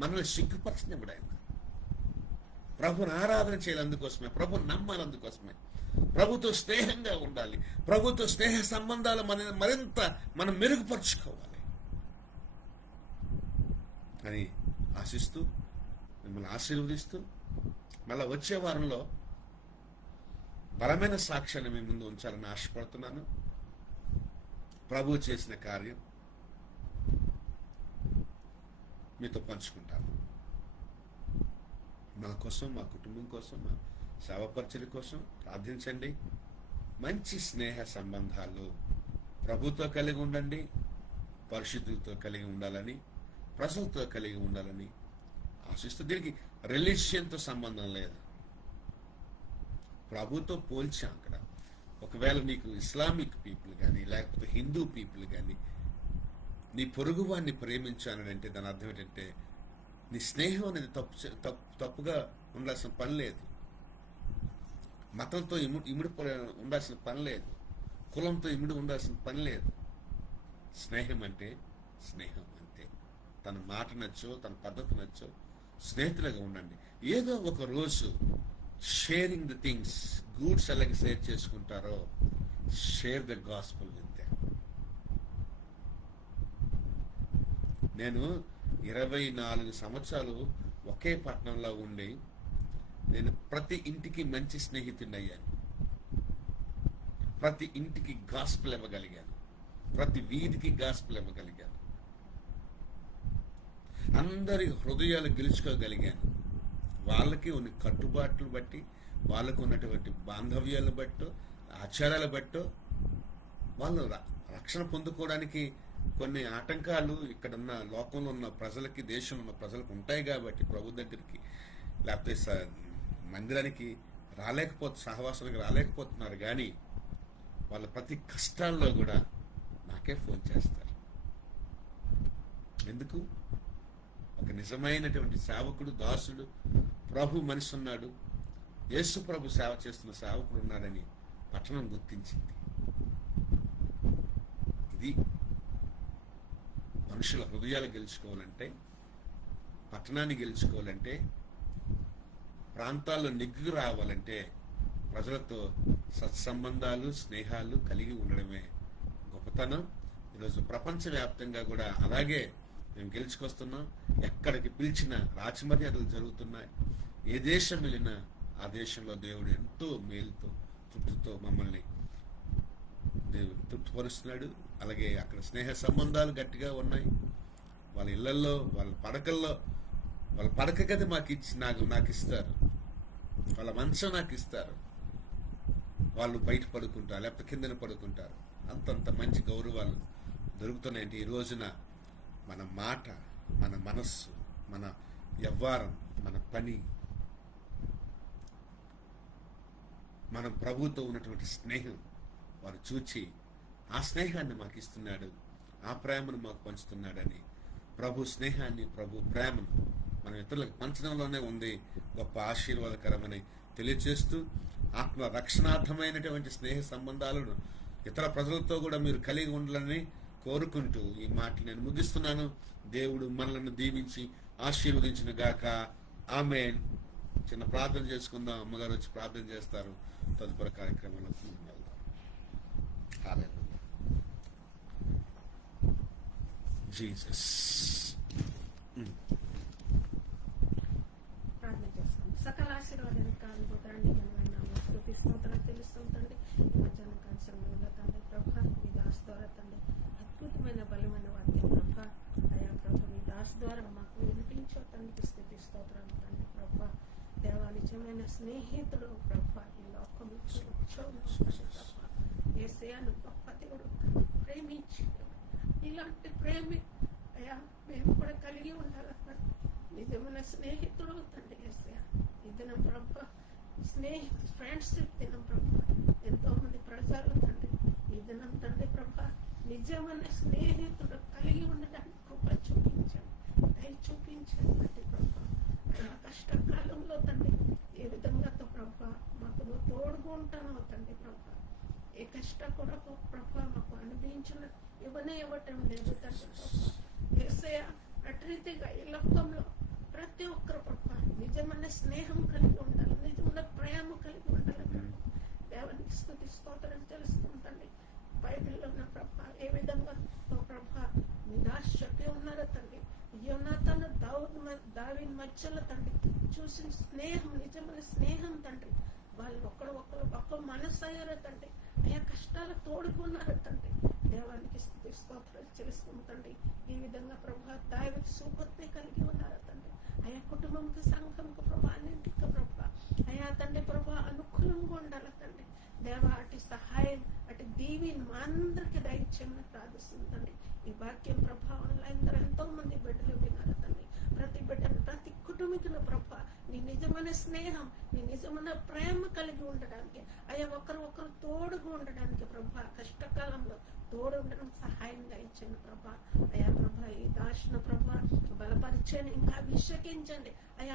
మనల్ని సిగ్గుపరచనివ్వడు ఆయన. ప్రభుని ఆరాధన చేయాలి, అందుకోసమే. ప్రభుని నమ్మాలి, అందుకోసమే. ప్రభుతో స్నేహంగా ఉండాలి. ప్రభుతో స్నేహ సంబంధాలు మరింత మనం మెరుగుపరుచుకోవాలి అని ఆశిస్తూ, మిమ్మల్ని ఆశీర్వదిస్తూ, మళ్ళా వచ్చే వారంలో బలమైన సాక్ష్యాన్ని మీ ముందు ఉంచాలని ఆశపడుతున్నాను. ప్రభు చేసిన కార్యం మీతో పంచుకుంటాను. మా కోసం, మా కుటుంబం కోసం, మా సేవ పరిచర్య కోసం ప్రార్థించండి. మంచి స్నేహ సంబంధాలు ప్రభుతో కలిగి ఉండండి, పరిశుద్ధులతో కలిగి ఉండాలని, ప్రజలతో కలిగి ఉండాలని ఆశిస్తూ. దీనికి రిలీజియన్తో సంబంధం లేదు. ప్రభుతో పోల్చాం అక్కడ. ఒకవేళ నీకు ఇస్లామిక్ పీపుల్ కానీ, లేకపోతే హిందూ పీపుల్ కానీ, నీ పొరుగు వాడిని ప్రేమించానంటే దాని అర్థం ఏంటంటే, నీ స్నేహం అనేది తప్పుగా ఉండాల్సిన పని లేదు. మతంతో ఇమిడి ఉండాల్సిన పని లేదు. కులంతో ఇమిడి ఉండాల్సిన పని లేదు. స్నేహం అంటే స్నేహం అంతే. తన మాట నచ్చో, తన పద్ధతి నచ్చో స్నేహితులుగా ఉండండి. ఏదో ఒక రోజు షేరింగ్ ది థింగ్స్, గూడ్స్ అలాగే షేర్ చేసుకుంటారో, share the gospel with them. నేను 24 సంవత్సరాలు ఒకే పట్టణంలో ఉండి నేను ప్రతి ఇంటికి మంచి స్నేహితుడిని అయ్యాను. ప్రతి ఇంటికి గాస్పెల్ ఇవ్వగలిగాను. ప్రతి వీధికి గాస్పెల్ ఇవ్వగలిగాను. అందరి హృదయాలు గెలుచుకోగలిగాను. వాళ్ళకి ఉన్న కట్టుబాట్లు బట్టి, వాళ్ళకు ఉన్నటువంటి బాంధవ్యాలు బట్టో, ఆచారాలు బట్టో, వాళ్ళు రక్షణ పొందుకోవడానికి కొన్ని ఆటంకాలు ఇక్కడున్న లోకంలో ఉన్న ప్రజలకి, దేశంలో ఉన్న ప్రజలకు ఉంటాయి. కాబట్టి ప్రభు దగ్గరికి లేకపోతే మందిరానికి సహవాసానికి రాలేకపోతున్నారు. కానీ వాళ్ళ ప్రతి కష్టాల్లో కూడా నాకే ఫోన్ చేస్తారు. ఎందుకు? ఒక నిజమైనటువంటి సేవకుడు, దాసుడు, ప్రభు మనిషి ఉన్నాడు, యేసు ప్రభు సేవ చేస్తున్న సేవకుడు ఉన్నాడని పట్టణం గుర్తించింది. ఇది మనుషుల హృదయాలు గెలుచుకోవాలంటే, పట్టణాన్ని గెలుచుకోవాలంటే, ప్రాంతాల్లో నెగ్గు రావాలంటే ప్రజలతో సత్సంబంధాలు, స్నేహాలు కలిగి ఉండడమే గొప్పతనం. ఈరోజు ప్రపంచవ్యాప్తంగా కూడా అలాగే మేము గెలుచుకొస్తున్నాం. ఎక్కడికి పిలిచినా రాచమర్యాదలు జరుగుతున్నాయి. ఏ దేశం వెళ్ళినా ఆ దేశంలో దేవుడు ఎంతో మేలుతో, తృప్తితో మమ్మల్ని దేవుడు తృప్తిపరుస్తున్నాడు. అలాగే అక్కడ స్నేహ సంబంధాలు గట్టిగా ఉన్నాయి. వాళ్ళ ఇళ్లలో, వాళ్ళ పడకల్లో, వాళ్ళ పడక గది నాకు ఇస్తారు, వాళ్ళ మంచం నాకు ఇస్తారు. వాళ్ళు బయట పడుకుంటారు, లేకపోతే కిందన పడుకుంటారు. అంతంత మంచి గౌరవాలు దొరుకుతున్నాయంటే ఈ రోజున మన మాట, మన మనస్సు, మన వ్యవహారం, మన పని, మనం ప్రభుతో ఉన్నటువంటి స్నేహం వారు చూచి ఆ స్నేహాన్ని మాకు ఇస్తున్నాడు, ఆ ప్రేమను మాకు పంచుతున్నాడని, ప్రభు స్నేహాన్ని, ప్రభు ప్రేమను మనం ఇతరులకు పంచడంలోనే ఉంది గొప్ప ఆశీర్వాదకరమని తెలియజేస్తూ, ఆత్మ రక్షణార్థమైనటువంటి స్నేహ సంబంధాలను ఇతర ప్రజలతో కూడా మీరు కలిగి ఉండాలని కోరుకుంటూ ఈ మాటలు నేను ముగిస్తున్నాను. దేవుడు మనల్ని దీవించి ఆశీర్వదించిన గాక. ఆమేన్. చిన్న ప్రార్థన చేసుకుందాం. అమ్మగారు వచ్చి ప్రార్థన చేస్తారు. తదుపరి కార్యక్రమంలో వెళ్దాం. హల్లెలూయా. జీసస్. ప్రార్థన చేస్తాం. సకల ఆశీర్వాదానికి కారణం స్తుతి స్తోత్రాలు తెలుస్తుందండి. ఈ మధ్యాహ్నం కాల సమయంలో తండ్రి ప్రభా, మీ దాస్ ద్వారా తండ్రి అద్భుతమైన బలమైన వాక్యం ప్రభా, అయా ప్రభా మీ దాస్ ద్వారా మాకు వినిపించో తండ్రికి స్తుతి స్తోత్రాలు తండ్రి ప్రభా. దేవా నిజమైన స్నేహితుడు ప్రభా ఈ లోకంలో ప్రభా, యేసయ్యను గొప్ప దేవుడు ప్రేమించి ఇలాంటి ప్రేమి అయా మేము కూడా కలిగి ఉండాలన్నాడు. నిజమైన స్నేహితుడు తండ్రి యేసయ్య. ఈ దినం ప్రభా ఫ్రెండ్షిప్ దినం ప్రభా, ఎంతో మంది ప్రజలు తండ్రి ఈ దినం తండ్రి ప్రభా నిజమైన స్నేహితుడు కలిగి ఉండడానికి కృప చూపించాడు, దయ చూపించాడు తండ్రి ప్రభా. కష్టకాలంలో తండ్రి ఏ విధంగా ప్రభా మాకు నువ్వు తోడుగా ఉంటానో తండ్రి ప్రభా. ఏ కష్ట కొరకు ప్రభా మాకు అనుభవించిన ఇవ్వటం లేదు తండ్రి ప్రభా. యేసయ్య అటు రీతిగా ఈ లోకంలో ప్రతి ఒక్కరు ప్రభా నిజమైన స్నేహం కలిగి ఉండాలి, నిజమైన ప్రేమ కలిగి ఉండాలి. దేవునికి స్తుతి స్తోత్రం తెలుస్తుందండి. బైబిల్లో ఉన్న ప్రభా ఏ విధంగా ప్రభా మీ దాస్ చెప్పి ఉన్నారో తండ్రి, యోనాతాను దావీదు మధ్యలో తండ్రి చూసిన స్నేహం, నిజమైన స్నేహం తండ్రి. వాళ్ళు ఒకరు ఒక్క మనసు అయ్యారో తండ్రి, అయ్యా కష్టాలు తోడుకున్నారు తండ్రి. దేవానికి స్తుతి స్తోత్రాలు తెలుస్తుందండి. ఈ విధంగా ప్రభా దావీదు సుపత్ని కలిగి ఉన్నారు తండ్రి. అయా కుటుంబంకి, సంఘంకు ప్రభా, అన్నింటికి ప్రభా అయా తండ్రి ప్రభా అనుకూలంగా ఉండాలి తండ్రి. దేవా అటు సహాయం, అటు దీవిని మా అందరికి దయచేయమని ప్రార్థిస్తుందండి. ఈ వాక్యం ప్రభావం ఎంతో మంది బిడ్డలు విన్నారు తండ్రి. ప్రతి బిడ్డను, ప్రతి కుటుంబీకుల ప్రభా నీ నిజమైన స్నేహం, నీ నిజమైన ప్రేమ కలిగి ఉండడానికి, అయ్యా ఒకరు తోడుగా ఉండడానికి ప్రభా, కష్టకాలంలో తోడు ఉండడం సహాయంగా ఇచ్చాను ప్రభా. అయా ప్రభా ఈ దాశను ప్రభా బలపరిచని, ఇంకా అభిషేకించండి అయా,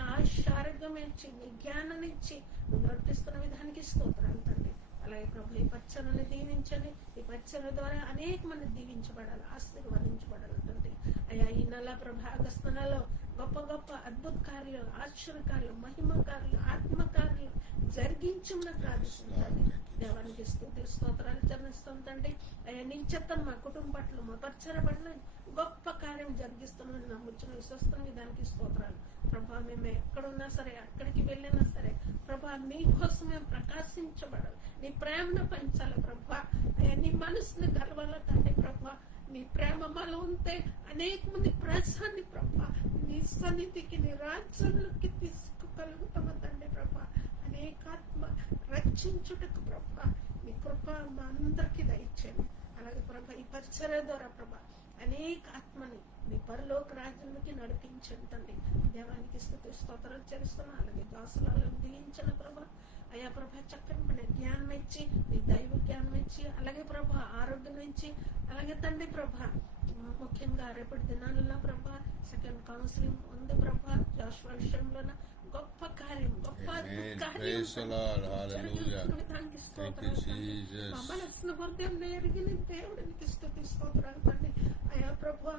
ఆరోగ్యం ఇచ్చి, నీ జ్ఞానాన్ని ఇచ్చి నువ్వు నడిపిస్తున్న విధానికి స్తోత్రాలు తండ్రి. అలాగే ప్రభు ఈ పచ్చని దీవించండి. ఈ పచ్చని ద్వారా అనేక మంది దీవించబడాలి, ఆశీర్వదించబడాలి తండ్రి. అయ్యా ఈ నెల ప్రభా ఆగస్టు నెలలో గొప్ప గొప్ప అద్భుత కార్యాలు, ఆశ్చర్యకార్యాలు, మహిమ కార్యాలు, ఆత్మకార్యాలు జరిగించమని ప్రార్థిస్తుంది. దేవానికి స్తుతి స్తోత్రాలు చెల్లిస్తాం తండ్రి. అయ్యా నీ చిత్తం మా కుటుంబం పట్ల, మా పరిచయ పట్ల గొప్ప కార్యం జరిగిస్తున్నామని నమ్ముచ్చిన విశ్వస్తున్నాం. దానికి స్తోత్రాలు ప్రభా. మేము ఎక్కడున్నా సరే, అక్కడికి వెళ్ళినా సరే ప్రభా మీకోసం మేము ప్రకాశించబడాలి, నీ ప్రేమను పెంచాలి ప్రభా. అయ్యా నీ మనసుని కలవాలి తండ్రి ప్రభా. నీ ప్రేమ మాలో ఉంటే అనేక మంది ప్రజాన్ని ప్రభా నీ సన్నిధికి, నీ రాజ్యంలోకి తీసుకుకలుగుతాము తండ్రి ప్రభా. అనేకాత్మ రక్షించుటకు ప్రభా నీ కృప మా అందరికీ దయచేయండి. అలాగే ప్రభా ఈ పరిచర్య ద్వారా ప్రభా అనేక ఆత్మని నీ పరలోక రాజ్యంలోకి నడిపించండి. దేవానికి స్తుతి స్తోత్రాలు చెల్లిస్తున్నాను. అలాగే దాసులను దీవించండి ప్రభా. అయ్యా ప్రభా చక్కని పని జ్ఞానం ఇచ్చి, నీ దైవ జ్ఞానం ఇచ్చి, అలాగే ప్రభా ఆరోగ్యం ఇచ్చి, అలాగే తండ్రి ప్రభా ముఖ్యంగా రేపటి దినాలలో ప్రభా సెకండ్ కౌన్సిలింగ్ ఉంది ప్రభా. జాషువా విషయంలో గొప్ప కార్యం, గొప్ప మనస్సును హృదయం ఎరిగిన దేవుడికి స్తుతి స్తోత్రాలు తండ్రి. అయ్యా ప్రభా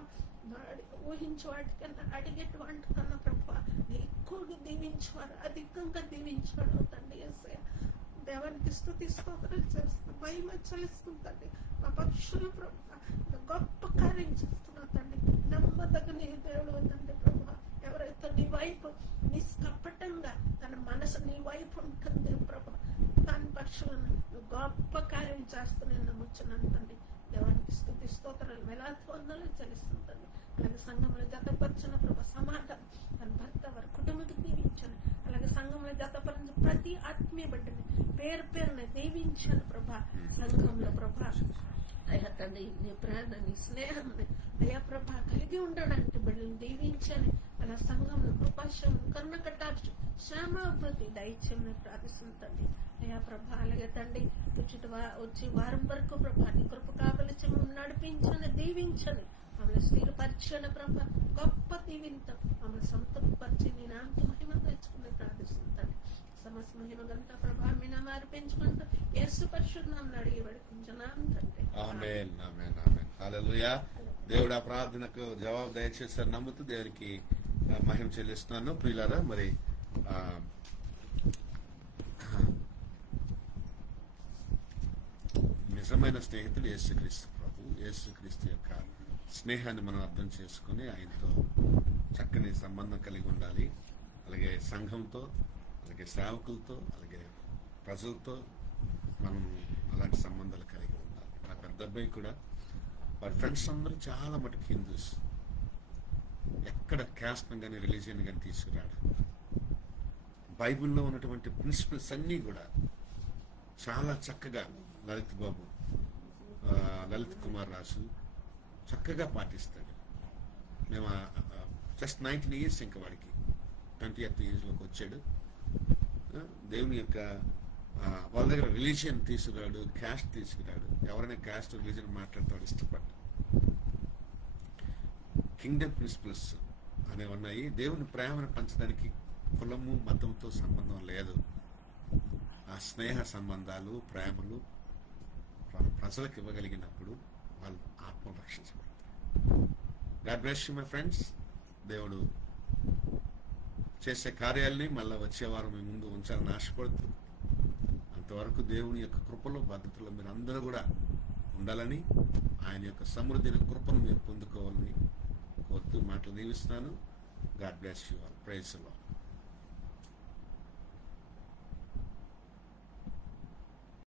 ఊహించే వాటికన్నా అడిగేటి వాటికన్నా ప్రభా నీ ఎక్కువగా దీవించేవారు, అధికంగా దీవించాడు తండ్రి. యేసయ్య దేవానికి స్తుతి స్తోత్రాలు చేస్తూ మహిమ చెల్లిస్తుందండి. మా పక్షులు ప్రభా గొప్ప కార్యం చేస్తున్నా తండ్రి. నమ్మదగిన దేవుడు తండ్రి ప్రభా. ఎవరైతే నీ వైపు నిష్కపటంగా తన మనసు నీ వైపు ఉంటుంది ప్రభా, దాని పక్షులను గొప్ప కార్యం చేస్తూనే నమ్ముచున్నాను తండ్రి. దేవానికి స్తుతి స్తోత్రాలు వేలాది వందలు చెల్లిస్తుందండి. అలాగే సంఘంలో జతపరిచిన ప్రభా సమాధానం తన భర్త వారి కుటుంబానికి దీవించాను. అలాగే సంఘంలో జతపరిచిన ప్రతి ఆత్మీయ బిడ్డని పేరు పేరుని దీవించాను ప్రభా. సంఘంలో ప్రభా అయ్యా తండ్రి నీ ప్రేరణ నీ స్నేహాన్ని అయ్యా ప్రభా కలిగి ఉండడానికి బిడ్డలను దీవించాలి. అలా సంఘంలో కృపాశం కర్ణ కటాక్ష శ్యామాభివృద్ధి దయచేయమని ప్రార్థిస్తుందండి. అయ్యా ప్రభా అలాగే తండ్రి వచ్చి వారం వరకు ప్రభా నీ కృప కావలిచి నడిపించని దీవించని మమ్మల్ని స్థిరపరిచని ప్రభా గొప్ప దీవింతో మమ్మల్ని సంతృప్తిపరిచి నీ నామకి మహిమ తెచ్చుకుని ప్రార్థిస్తుందండి. సమస్త మహిమ గంట ప్రభా మీ నామ అర్పించుకుంటూ యేసు పరిశుద్ధ నామమున అడిగి వేడుకుంటున్నాం తండ్రి. ఆమేన్ ఆమేన్ ఆమేన్ హల్లెలూయా. దేవుడు ఆ ప్రార్థనకు జవాబు దయచేస్తారు నమ్ముతూ దేవునికి మహిమ చెల్లిస్తున్నాను. ప్రియులారా మరి నిజమైన స్నేహితుడు యేసుక్రీస్తు ప్రభు. యేసుక్రీస్తు యొక్క స్నేహాన్ని మనం అర్థం చేసుకుని ఆయనతో చక్కని సంబంధం కలిగి ఉండాలి. అలాగే సంఘంతో, అలాగే సేవకులతో, అలాగే ప్రజలతో మనం అలాంటి సంబంధాలు కలిగి ఉండాలి. నా పెద్ద అబ్బాయి కూడా వారి ఫ్రెండ్స్ అందరూ చాలా మటుకు హిందూస్. ఎక్కడ క్యాస్ట్ కానీ రిలీజియన్ కానీ తీసుకురాడు. బైబిల్లో ఉన్నటువంటి ప్రిన్సిపల్స్ అన్నీ కూడా చాలా చక్కగా లలిత్ కుమార్ రాజు చక్కగా పాటిస్తాడు. మేము జస్ట్ 19 years ఇంకా వాడికి 20th ఏజ్లోకి వచ్చాడు. దేవుని యొక్క వాళ్ళ దగ్గర రిలీజియన్ తీసుకురాడు, క్యాస్ట్ తీసుకురాడు. ఎవరైనా క్యాస్ట్ రిలీజియన్ మాట్లాడతాడు ఇష్టపడ్డాడు. కింగ్డమ్ ప్రిన్సిపల్స్ అనేవి ఉన్నాయి. దేవుని ప్రేమను పంచడానికి కులము మతంతో సంబంధం లేదు. ఆ స్నేహ సంబంధాలు ప్రేమలు ప్రజలకు ఇవ్వగలిగినప్పుడు వాళ్ళు ఆత్మ రక్షించబడతారు. God bless you my friends. దేవుడు చేసే కార్యాలని మళ్ళీ వచ్చే వారం మీ ముందు ఉంచాలని ఆశపడుతూ, అంతవరకు దేవుని యొక్క కృపలో భద్రతలో మీరు అందరూ కూడా ఉండాలని, ఆయన యొక్క సమృద్ధి కృపను మీరు పొందుకోవాలని కోరుతూ మాటలు దీవిస్తున్నాను. God bless you all. Praise the lord.